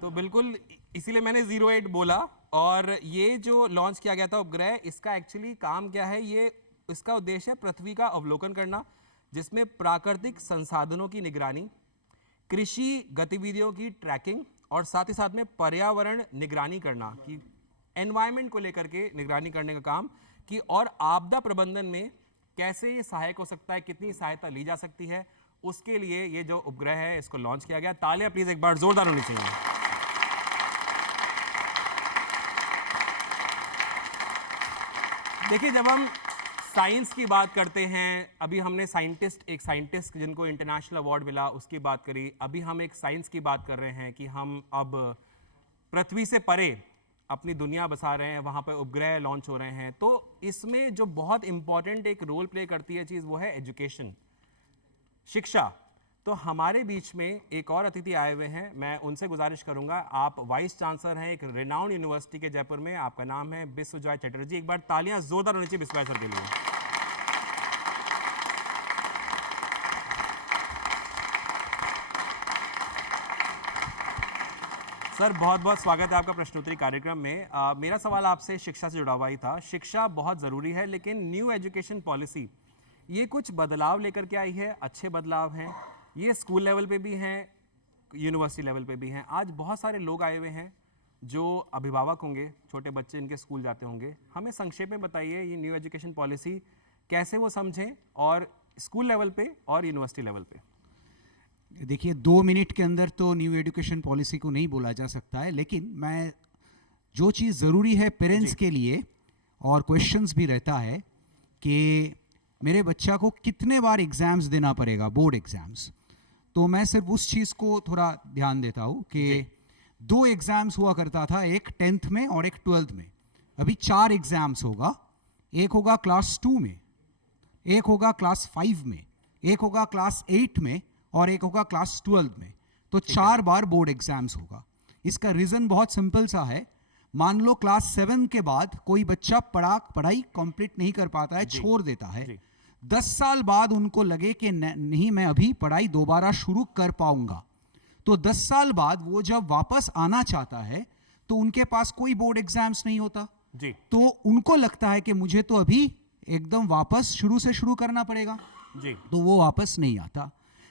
तो बिल्कुल इसीलिए मैंने 08 बोला। और ये जो लॉन्च किया गया था उपग्रह, इसका एक्चुअली काम क्या है, ये इसका उद्देश्य है पृथ्वी का अवलोकन करना, जिसमें प्राकृतिक संसाधनों की निगरानी, कृषि गतिविधियों की ट्रैकिंग और साथ ही साथ में पर्यावरण निगरानी करना, कि एनवायरनमेंट को लेकर के निगरानी करने का काम, कि और आपदा प्रबंधन में कैसे ये सहायक हो सकता है, कितनी सहायता ली जा सकती है, उसके लिए ये जो उपग्रह है इसको लॉन्च किया गया। तालियां प्लीज एक बार जोरदार होनी चाहिए। देखिए, जब हम साइंस की बात करते हैं, अभी हमने एक साइंटिस्ट जिनको इंटरनेशनल अवार्ड मिला उसकी बात करी, अभी हम एक साइंस की बात कर रहे हैं कि हम अब पृथ्वी से परे अपनी दुनिया बसा रहे हैं, वहाँ पर उपग्रह लॉन्च हो रहे हैं। तो इसमें जो बहुत इंपॉर्टेंट एक रोल प्ले करती है चीज़, वो है एजुकेशन, शिक्षा। तो हमारे बीच में एक और अतिथि आए हुए हैं, मैं उनसे गुजारिश करूंगा, आप वाइस चांसलर हैं एक रेनाउंड यूनिवर्सिटी के जयपुर में, आपका नाम है बिस्वजॉय चटर्जी। एक बार तालियां जोरदार होनी चाहिए बिस्वजॉय सर के लिए। सर बहुत बहुत स्वागत है आपका प्रश्नोत्तरी कार्यक्रम में। मेरा सवाल आपसे शिक्षा से जुड़ा हुआ ही था। शिक्षा बहुत ज़रूरी है, लेकिन न्यू एजुकेशन पॉलिसी ये कुछ बदलाव लेकर के आई है, अच्छे बदलाव हैं, ये स्कूल लेवल पे भी हैं, यूनिवर्सिटी लेवल पे भी हैं। आज बहुत सारे लोग आए हुए हैं जो अभिभावक होंगे, छोटे बच्चे इनके स्कूल जाते होंगे, हमें संक्षेप में बताइए ये न्यू एजुकेशन पॉलिसी कैसे वो समझें, और स्कूल लेवल पे और यूनिवर्सिटी लेवल पे। देखिए, 2 मिनट के अंदर तो न्यू एजुकेशन पॉलिसी को नहीं बोला जा सकता है, लेकिन मैं जो चीज़ ज़रूरी है पेरेंट्स के लिए, और क्वेश्चंस भी रहता है कि मेरे बच्चा को कितने बार एग्ज़ाम्स देना पड़ेगा, बोर्ड एग्ज़ाम्स, तो मैं सिर्फ उस चीज़ को थोड़ा ध्यान देता हूँ कि 2 एग्ज़ाम्स हुआ करता था, एक 10th में और एक 12th में। अभी 4 एग्ज़ाम्स होगा, एक होगा क्लास 2 में, एक होगा क्लास 5 में, एक होगा क्लास 8 में और एक होगा क्लास 12 में। तो 4 बार बोर्ड एग्ज़ाम्स होगा। इसका रीज़न बहुत सिंपल सा है। मान लो क्लास 7 के बाद कोई बच्चा पढ़ाई कंप्लीट नहीं कर पाता है, छोड़ देता है, 10 साल बाद उनको लगे कि नहीं मैं अभी पढ़ाई दोबारा शुरू कर पाऊंगा, तो 10 साल बाद वो जब वापस आना चाहता है तो उनके पास कोई बोर्ड एग्जाम्स नहीं होता जी। तो उनको लगता है कि मुझे तो अभी एकदम वापस शुरू से शुरू करना पड़ेगा जी, तो वो वापस नहीं आता।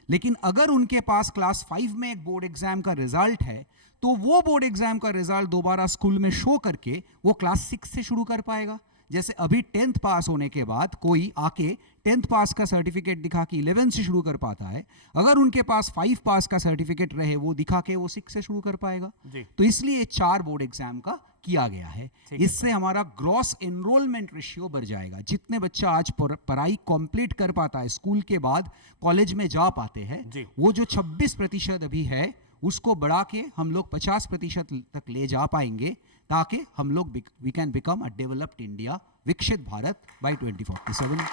लेकिन अगर उनके पास क्लास 5 में एक बोर्ड एग्जाम का रिजल्ट है तो वो बोर्ड एग्जाम का रिजल्ट दोबारा स्कूल में शो करके वो क्लास 6 से शुरू कर पाएगा। जैसे अभी 10th पास होने के बाद कोई आके 10th पास का सर्टिफिकेट दिखा के 11th से शुरू कर पाता है, अगर उनके पास 5 पास का सर्टिफिकेट रहे वो दिखा के वो 6 से शुरू कर पाएगा। तो इसलिए 4 बोर्ड एग्जाम का किया गया है। इससे हमारा ग्रॉस एनरोलमेंट रेशियो बढ़ जाएगा। जितने बच्चा आज पढ़ाई कंप्लीट कर पाता है, स्कूल के बाद कॉलेज में जा पाते हैं, वो जो 26% अभी है उसको बढ़ा के हम लोग 50% तक ले जा पाएंगे, ताकि हम लोग we can become a developed India, विकसित भारत बाय 2047।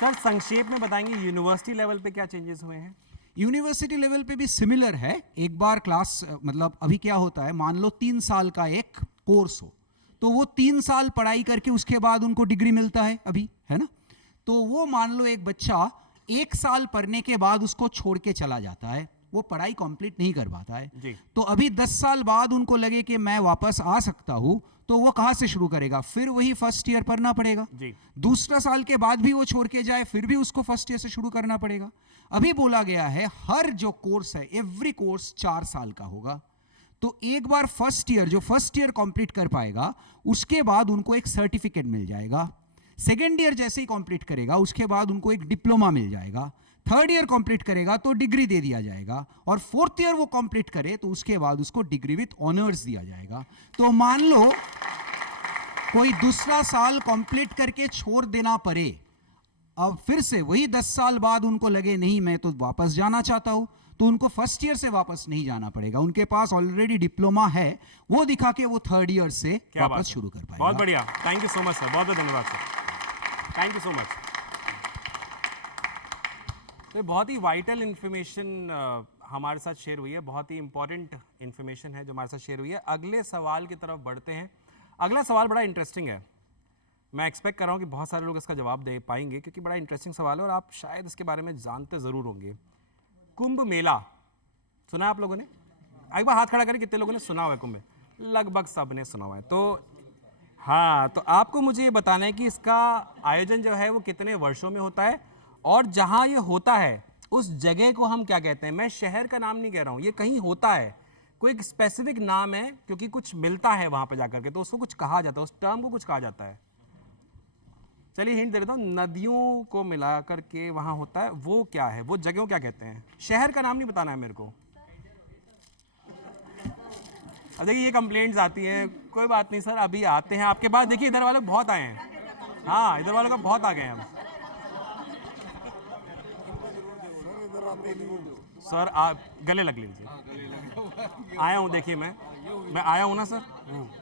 सर संक्षेप में बताएंगे यूनिवर्सिटी लेवल पे क्या चेंजेस हुए हैं? यूनिवर्सिटी लेवल पे भी सिमिलर है। एक बार क्लास मतलब अभी क्या होता है, मान लो 3 साल का एक कोर्स हो तो वो 3 साल पढ़ाई करके उसके बाद उनको डिग्री मिलता है अभी, है ना। तो वो मान लो एक बच्चा 1 साल पढ़ने के बाद उसको छोड़ के चला जाता है, वो पढ़ाई कंप्लीट नहीं कर पाता है। जी। तो अभी 10 साल बाद उनको लगे कि मैं वापस आ सकता हूं, तो वो कहां से शुरू करेगा? फिर वही फर्स्ट ईयर पढ़ना पड़ेगा। जी। दूसरा साल के बाद भी वो छोड़ के जाए, फिर भी उसको फर्स्ट ईयर से शुरू करना पड़ेगा। अभी बोला गया है हर जो कोर्स है, एवरी कोर्स 4 साल का होगा। तो एक बार फर्स्ट ईयर कंप्लीट कर पाएगा, उसके बाद उनको एक सर्टिफिकेट मिल जाएगा। सेकेंड ईयर जैसे ही कंप्लीट करेगा, उसके बाद उनको एक डिप्लोमा मिल जाएगा। थर्ड ईयर कंप्लीट करेगा तो डिग्री दे दिया जाएगा, और फोर्थ ईयर वो कंप्लीट करे तो उसके बाद उसको डिग्री विथ ऑनर्स दिया जाएगा। तो मान लो कोई दूसरा साल कंप्लीट करके छोड़ देना पड़े, अब फिर से वही 10 साल बाद उनको लगे नहीं मैं तो वापस जाना चाहता हूं, तो उनको फर्स्ट ईयर से वापस नहीं जाना पड़ेगा। उनके पास ऑलरेडी डिप्लोमा है, वो दिखा के वो थर्ड ईयर से वापस शुरू कर पाएगा। बहुत बढ़िया, thank you so much sir, बहुत बहुत धन्यवाद sir, thank you so much. तो बहुत ही वाइटल इन्फॉर्मेशन हमारे साथ शेयर हुई है, बहुत ही इंपॉर्टेंट इन्फॉर्मेशन है जो हमारे साथ शेयर हुई है। अगले सवाल की तरफ बढ़ते हैं। अगला सवाल बड़ा इंटरेस्टिंग है, मैं एक्सपेक्ट कर रहा हूँ कि बहुत सारे लोग इसका जवाब दे पाएंगे, क्योंकि बड़ा इंटरेस्टिंग सवाल है और आप शायद इसके बारे में जानते ज़रूर होंगे। कुंभ मेला सुना आप लोगों ने? एक बार हाथ खड़ा करें कितने लोगों ने सुना हुआ है कुंभ? लगभग सब ने सुना हुआ है। तो हाँ, तो आपको मुझे ये बताना है कि इसका आयोजन जो है वो कितने वर्षों में होता है, और जहाँ ये होता है उस जगह को हम क्या कहते हैं। मैं शहर का नाम नहीं कह रहा हूँ, ये कहीं होता है, कोई एक स्पेसिफिक नाम है, क्योंकि कुछ मिलता है वहाँ पर जाकर के, तो उसको कुछ कहा जाता है, उस टर्म को कुछ कहा जाता है। चलिए हिंट दे देता हूँ, नदियों को मिला करके वहाँ होता है, वो क्या है, वो जगह क्या कहते हैं? शहर का नाम नहीं बताना है मेरे को। अब देखिए ये कंप्लेंट्स आती हैं, कोई बात नहीं सर, अभी आते हैं आपके पास। देखिए इधर वाले बहुत आए हैं, हाँ इधर वालों का बहुत आ गए हैं अब। सर आप गले लग लीजिए। आया हूँ, देखिए मैं आया हूँ ना सर,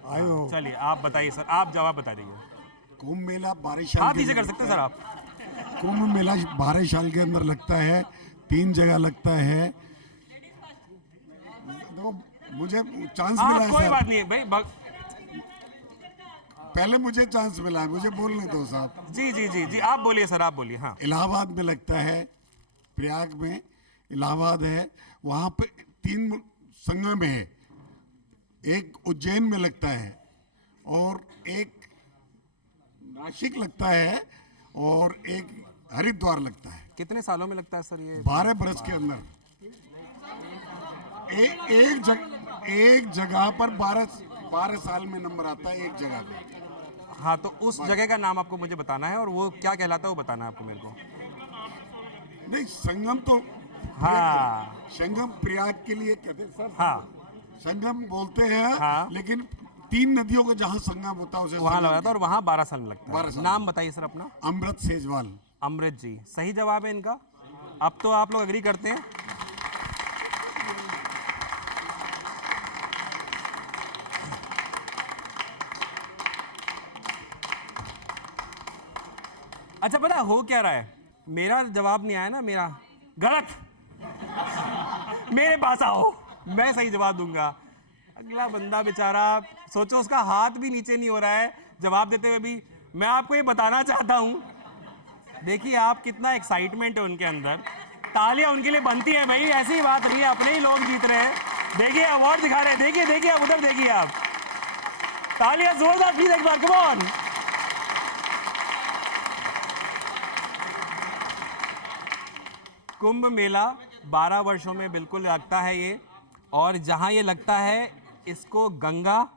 आए हो। चलिए आप बताइए सर, आप जवाब बता दीजिए। कुंभ मेला 12 साल हाँ दीजिए कर सकते हैं सर आप। कुंभ मेला 12 साल के अंदर लगता है, 3 जगह लगता है। देखो मुझे चांस मिला है कोई सर। बात नहीं भाई, पहले मुझे चांस मिला है, मुझे बोलने दो साहब। जी जी जी जी आप बोलिए सर, आप बोलिए। हाँ इलाहाबाद में लगता है, प्रयाग में इलाहाबाद है, वहाँ पे 3 संगम है, एक उज्जैन में लगता है और एक नासिक लगता है और एक हरिद्वार लगता है। कितने सालों में लगता है सर ये? 12 बरस के अंदर एक जगह पर 12 साल में नंबर आता है एक जगह पे। हाँ तो उस जगह का नाम आपको मुझे बताना है, और वो क्या कहलाता है वो बताना है आपको मेरे को। नहीं संगम तो हाँ संगम प्रयाग के लिए कहते हैं सर। हाँ संगम बोलते हैं। हाँ। लेकिन 3 नदियों का जहाँ संगम होता है उसे वहाँ लगा था, और वहाँ 12 साल में लगता है। 12 साल। नाम बताइए सर अपना। अमृत सेजवाल। अमृत जी सही जवाब है इनका। अब तो आप लोग एग्री करते हैं। अच्छा पता हो क्या रहा है, मेरा जवाब नहीं आया ना, मेरा गलत। मेरे पास आओ, मैं सही जवाब दूंगा। अगला बंदा बेचारा, सोचो उसका हाथ भी नीचे नहीं हो रहा है जवाब देते हुए भी। मैं आपको ये बताना चाहता हूं, देखिए आप कितना एक्साइटमेंट है उनके अंदर, तालियां उनके लिए बनती है भाई, ऐसी ही बात रही है, अपने ही लोग जीत रहे हैं। देखिए अवार्ड दिखा रहे हैं, देखिए देखिए आप उधर देखिए, आप तालियां जोरदार प्लीज एक बार, कम ऑन। कुंभ मेला 12 वर्षों में बिल्कुल लगता है ये, और जहां ये लगता है इसको गंगा,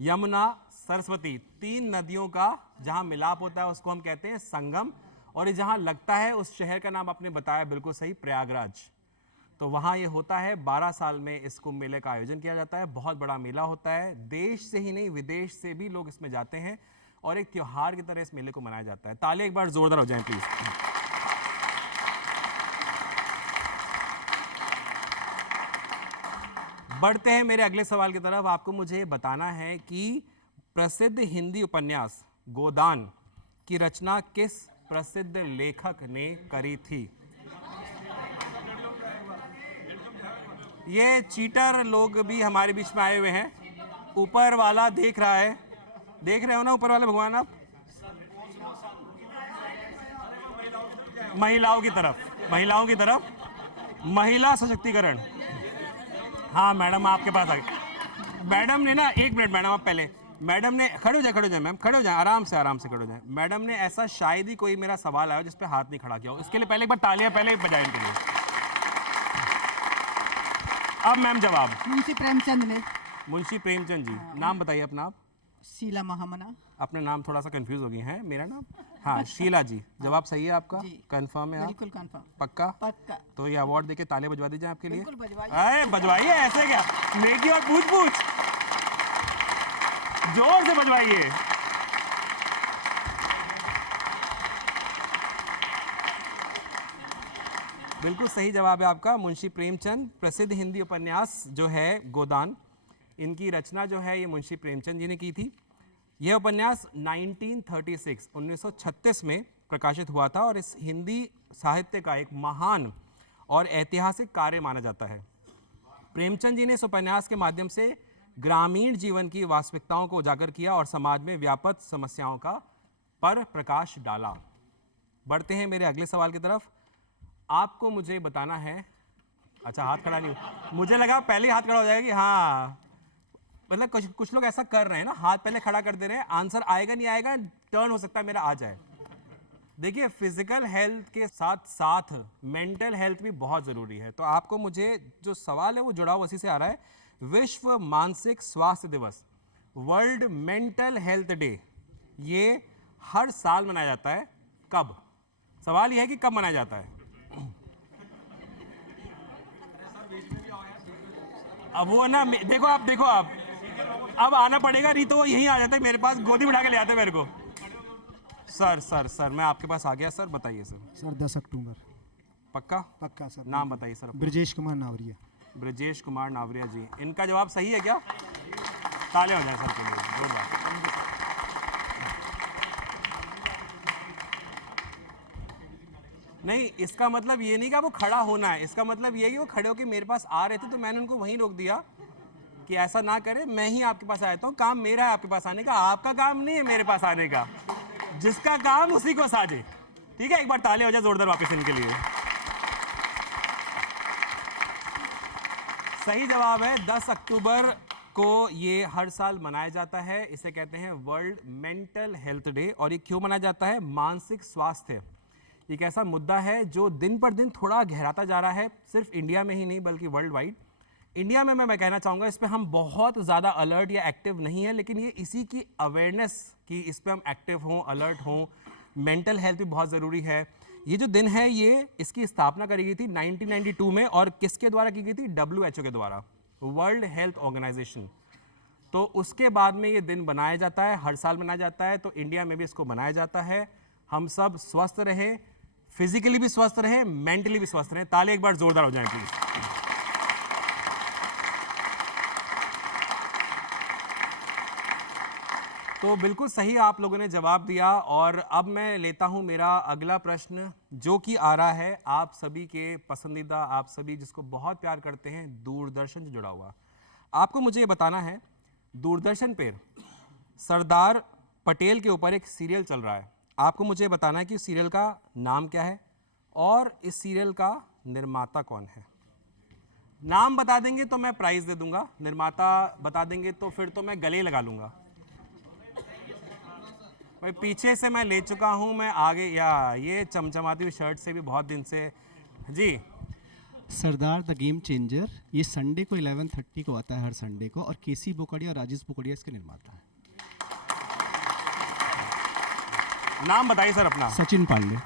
यमुना, सरस्वती 3 नदियों का जहां मिलाप होता है उसको हम कहते हैं संगम। और ये जहां लगता है उस शहर का नाम आपने बताया बिल्कुल सही, प्रयागराज। तो वहां ये होता है, 12 साल में इस कुंभ मेले का आयोजन किया जाता है। बहुत बड़ा मेला होता है, देश से ही नहीं विदेश से भी लोग इसमें जाते हैं, और एक त्योहार की तरह इस मेले को मनाया जाता है। ताली एक बार जोरदार हो जाए प्लीज। बढ़ते हैं मेरे अगले सवाल की तरफ। आपको मुझे बताना है कि प्रसिद्ध हिंदी उपन्यास गोदान की रचना किस प्रसिद्ध लेखक ने करी थी? ये चीटर लोग भी हमारे बीच में आए हुए हैं। ऊपर वाला देख रहा है, देख रहे हो ना ऊपर वाले भगवान आप? महिलाओं की तरफ, महिला सशक्तिकरण। हाँ मैडम आपके पास आ गई। मैडम ने ना, एक मिनट मैडम, आप पहले मैडम ने खड़े हो जाए मैम, खड़े हो जाए, आराम से खड़े हो जाए। मैडम ने ऐसा शायद ही कोई मेरा सवाल आया जिस पे हाथ नहीं खड़ा किया हो, इसके लिए पहले एक बार तालियां पहले बजाएं इनके लिए। अब मैम जवाब। मुंशी प्रेमचंद ने। मुंशी प्रेमचंद जी, नाम बताइए अपना। आप? शीला महामना। अपने नाम थोड़ा सा कंफ्यूज हो गई हैं, मेरा नाम? हाँ शीला जी, जवाब सही है आपका? कंफर्म है आप? बिल्कुल कंफर्म। पक्का? पक्का। तो ये अवार्ड देके तालियां बजवा दीजिए आपके लिए। बिल्कुल बजवाइए। अरे बजवाइए, ऐसे क्या, नेकी और पूछ जोर से बजवाइए। बिल्कुल सही जवाब है आपका। मुंशी प्रेमचंद, प्रसिद्ध हिंदी उपन्यास जो है गोदान, इनकी रचना जो है ये मुंशी प्रेमचंद जी ने की थी। यह उपन्यास 1936 में प्रकाशित हुआ था और इस हिंदी साहित्य का एक महान और ऐतिहासिक कार्य माना जाता है। प्रेमचंद जी ने इस उपन्यास के माध्यम से ग्रामीण जीवन की वास्तविकताओं को उजागर किया और समाज में व्याप्त समस्याओं का पर प्रकाश डाला। बढ़ते हैं मेरे अगले सवाल की तरफ। आपको मुझे बताना है, अच्छा हाथ खड़ा नहीं, मुझे लगा पहले हाथ खड़ा हो जाएगा कि हाँ, मतलब कुछ लोग ऐसा कर रहे हैं ना, हाथ पहले खड़ा कर दे रहे हैं, आंसर आएगा नहीं आएगा, टर्न हो सकता है मेरा आ जाए। देखिए फिजिकल हेल्थ के साथ साथ मेंटल हेल्थ भी बहुत ज़रूरी है। तो आपको मुझे जो सवाल है वो जुड़ा हुआ उसी से आ रहा है। विश्व मानसिक स्वास्थ्य दिवस, वर्ल्ड मेंटल हेल्थ डे, ये हर साल मनाया जाता है, कब? सवाल ये है कि कब मनाया जाता है। अब वो ना, देखो आप अब आना पड़ेगा, नहीं तो यहीं आ जाता है मेरे पास, गोदी बिठा के ले आते मेरे को। सर मैं आपके पास आ गया। सर बताइए सर। 10 अक्टूबर। पक्का? पक्का सर। नाम बताइए सर। ब्रजेश कुमार नावरिया। ब्रजेश कुमार नावरिया जी, इनका जवाब सही है क्या? ताले हो जाए सर के लिए, जोरदार। नहीं, इसका मतलब ये नहीं कि वो खड़ा होना है, इसका मतलब ये कि वो खड़े होकर मेरे पास आ रहे थे तो मैंने उनको वहीं रोक दिया कि ऐसा ना करें, मैं ही आपके पास आया हूँ, काम मेरा है आपके पास आने का, आपका काम नहीं है मेरे पास आने का, जिसका काम उसी को साजे। ठीक है, एक बार ताले हो जाए जोरदार वापस इनके लिए। सही जवाब है, 10 अक्टूबर को ये हर साल मनाया जाता है। इसे कहते हैं वर्ल्ड मेंटल हेल्थ डे। और ये क्यों मनाया जाता है? मानसिक स्वास्थ्य एक ऐसा मुद्दा है जो दिन पर दिन थोड़ा गहराता जा रहा है, सिर्फ इंडिया में ही नहीं बल्कि वर्ल्ड वाइड। इंडिया में मैं कहना चाहूँगा इस पे हम बहुत ज़्यादा अलर्ट या एक्टिव नहीं है, लेकिन ये इसी की अवेयरनेस कि इस पे हम एक्टिव हों, अलर्ट हों। मेंटल हेल्थ भी बहुत ज़रूरी है। ये जो दिन है, ये इसकी स्थापना करी गई थी 1992 में, और किसके द्वारा की गई थी? WHO के द्वारा, वर्ल्ड हेल्थ ऑर्गेनाइजेशन। तो उसके बाद में ये दिन बनाया जाता है, हर साल मनाया जाता है। तो इंडिया में भी इसको मनाया जाता है। हम सब स्वस्थ रहें, फिजिकली भी स्वस्थ रहें, मेंटली भी स्वस्थ रहें। ताले एक बार जोरदार हो जाएं प्लीज। तो बिल्कुल सही आप लोगों ने जवाब दिया। और अब मैं लेता हूं मेरा अगला प्रश्न, जो कि आ रहा है आप सभी के पसंदीदा, आप सभी जिसको बहुत प्यार करते हैं, दूरदर्शन से जुड़ा हुआ। आपको मुझे ये बताना है, दूरदर्शन पर सरदार पटेल के ऊपर एक सीरियल चल रहा है। आपको मुझे बताना है कि उस सीरियल का नाम क्या है और इस सीरियल का निर्माता कौन है। नाम बता देंगे तो मैं प्राइज दे दूंगा, निर्माता बता देंगे तो फिर तो मैं गले लगा लूंगा। भाई पीछे से मैं ले चुका हूं, मैं आगे, या ये चमचमाती हुई शर्ट से भी बहुत दिन से जी। सरदार द गेम चेंजर, ये संडे को 11:30 को आता है, हर संडे को, और केसी बोकड़िया और राजेश बोकड़िया इसके निर्माता है। नाम बताइए सर अपना। सचिन पांडे।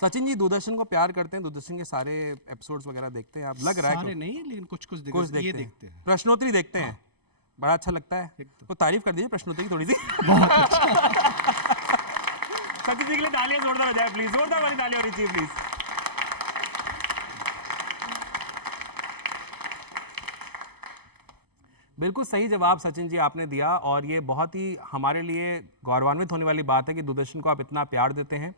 सचिन जी दूरदर्शन को प्यार करते हैं, दूरदर्शन के सारे एपिसोड्स वगैरह देखते हैं आप? लग रहा है सारे नहीं, लेकिन कुछ देखते हैं। प्रश्नोत्तरी देखते हैं, बड़ा अच्छा लगता है। तो तारीफ कर दीजिए प्रश्नोत्तरी की थोड़ी सी। बहुत अच्छा। सचिन जी के लिए तालियां जोरदार हो जाए प्लीज, जोरदार वाली तालियां हो रही चाहिए प्लीज। बिल्कुल सही जवाब सचिन जी आपने दिया, और ये बहुत ही हमारे लिए गौरवान्वित होने वाली बात है कि दूरदर्शन को आप इतना प्यार देते हैं।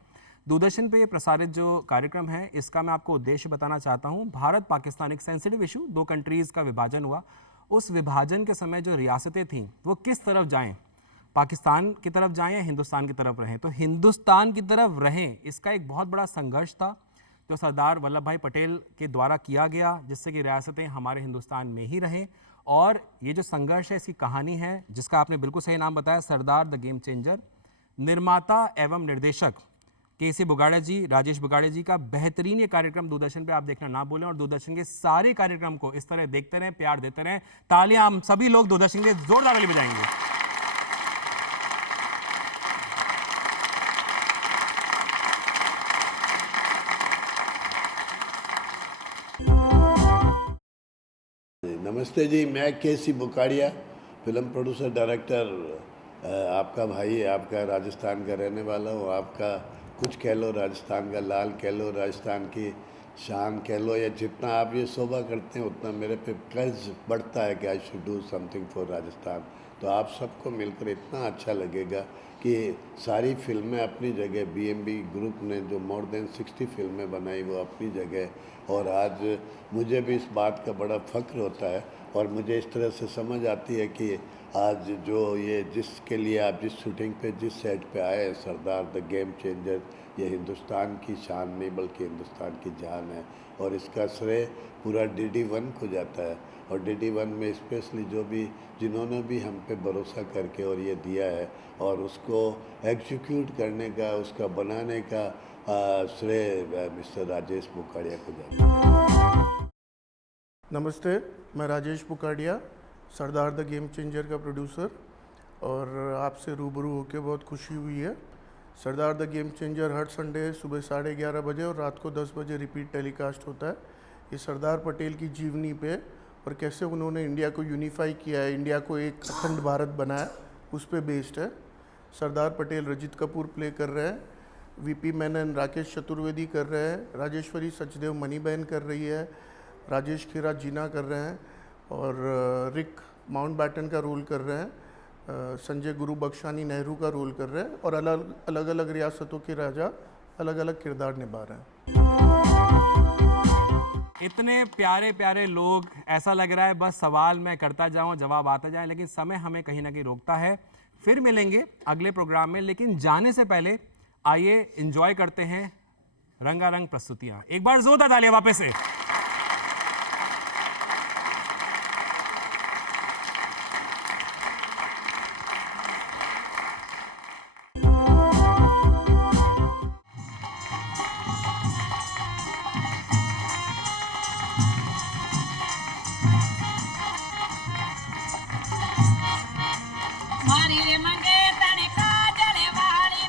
दूरदर्शन पे प्रसारित जो कार्यक्रम है, इसका मैं आपको उद्देश्य बताना चाहता हूँ। भारत पाकिस्तान एक सेंसिटिव इशू, 2 कंट्रीज़ का विभाजन हुआ। उस विभाजन के समय जो रियासतें थीं वो किस तरफ जाएं, पाकिस्तान की तरफ जाएं या हिंदुस्तान की तरफ रहें। तो हिंदुस्तान की तरफ रहें, इसका एक बहुत बड़ा संघर्ष था। तो सरदार वल्लभ भाई पटेल के द्वारा किया गया, जिससे कि रियासतें हमारे हिंदुस्तान में ही रहें। और ये जो संघर्ष है, इसकी कहानी है, जिसका आपने बिल्कुल सही नाम बताया, सरदार द गेम चेंजर। निर्माता एवं निर्देशक केसी बुगाड़े जी, राजेश बुगाड़े जी का बेहतरीन ये कार्यक्रम दूरदर्शन पे आप देखना ना भूलें, और दूरदर्शन के सारे कार्यक्रम को इस तरह देखते रहें, प्यार देते रहें। तालियां हम सभी लोग दूरदर्शन के जोरदार वाली बजाएंगे। नमस्ते जी, मैं केसी बुकाड़िया, फिल्म प्रोड्यूसर डायरेक्टर, आपका भाई, आपका राजस्थान का रहने वाला हूँ। आपका कुछ कह लो, राजस्थान का लाल कह लो, राजस्थान की शान कह लो, या जितना आप ये शोभा करते हैं उतना मेरे पे कर्ज बढ़ता है कि I should do something for Rajasthan. तो आप सबको मिलकर इतना अच्छा लगेगा कि सारी फिल्में अपनी जगह, बीएमबी ग्रुप ने जो मोर देन 60 फिल्में बनाई वो अपनी जगह, और आज मुझे भी इस बात का बड़ा फ़ख्र होता है, और मुझे इस तरह से समझ आती है कि आज जो ये जिसके लिए आप जिस शूटिंग पे, जिस सेट पे आए हैं, सरदार द गेम चेंजर, ये हिंदुस्तान की शान नहीं बल्कि हिंदुस्तान की जान है। और इसका श्रेय पूरा DD1 को जाता है, और DD1 में स्पेशली जिन्होंने भी हम पे भरोसा करके और ये दिया है, और उसको एग्जीक्यूट करने का, उसका बनाने का श्रेय मिस्टर राजेश बुकाड़िया को जाता है। नमस्ते, मैं Rajesh Bukadia, Sardar the game changer का प्रोड्यूसर, और आपसे रूबरू होकर बहुत खुशी हुई है। सरदार द गेम चेंजर हर संडे सुबह 11:30 बजे और रात को 10 बजे रिपीट टेलीकास्ट होता है। ये सरदार पटेल की जीवनी पे और कैसे उन्होंने इंडिया को यूनिफाई किया है, इंडिया को एक अखंड भारत बनाया, उस पे बेस्ड है। सरदार पटेल रजित कपूर प्ले कर रहे हैं, VP मेनन राकेश चतुर्वेदी कर रहे हैं, राजेश्वरी सचदेव मणिबेन कर रही है, राजेश खीरा जीना कर रहे हैं, और रिक माउंटबैटन का रोल कर रहे हैं, संजय गुरु बख्शानी नेहरू का रोल कर रहे हैं, और अलग अलग रियासतों के राजा अलग अलग किरदार निभा रहे हैं। इतने प्यारे प्यारे लोग, ऐसा लग रहा है बस सवाल मैं करता जाऊं, जवाब आता जाए, लेकिन समय हमें कहीं ना कहीं रोकता है। फिर मिलेंगे अगले प्रोग्राम में, लेकिन जाने से पहले आइए एंजॉय करते हैं रंगारंग प्रस्तुतियां। एक बार जोरदार तालियां वापस से। मारी रे मंगे तड़का जले वाली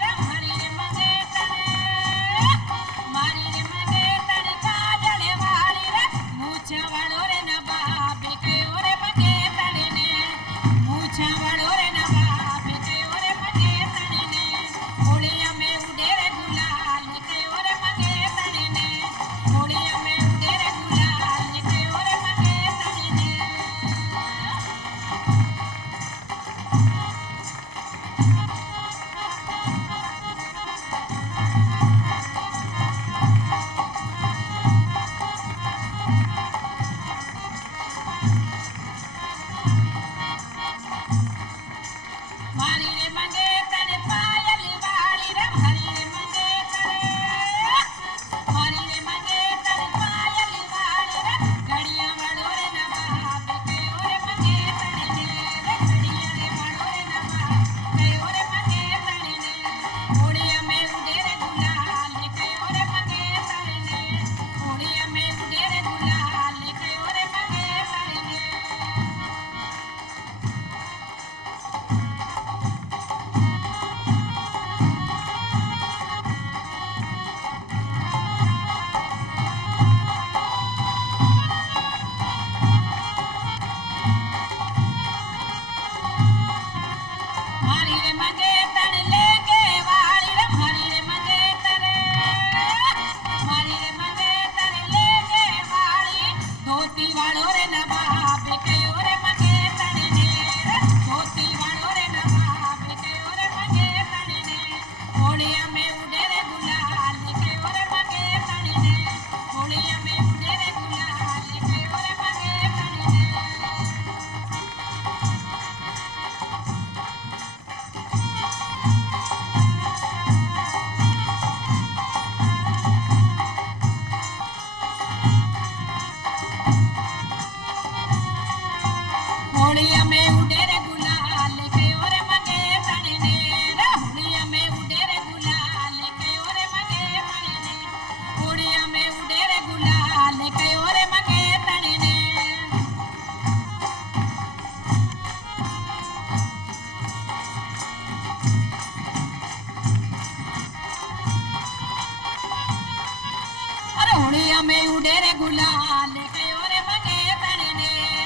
हुलिया में उड़े रे गुलाल कयो रे मंगे तने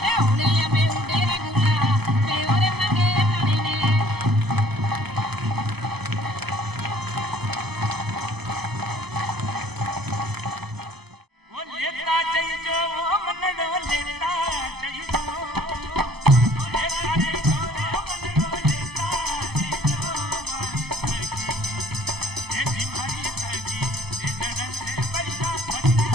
रे हुलिया में उड़े रे गुलाल कयो रे मंगे तने वो लेता चाहिए जो मनड़ो लेता चाहिए जो लेता चाहिए जो मनड़ो लेता चाहिए जो ये बीमारी तगी ये नरन से पैसा फटना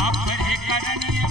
आप पर एक कारण ये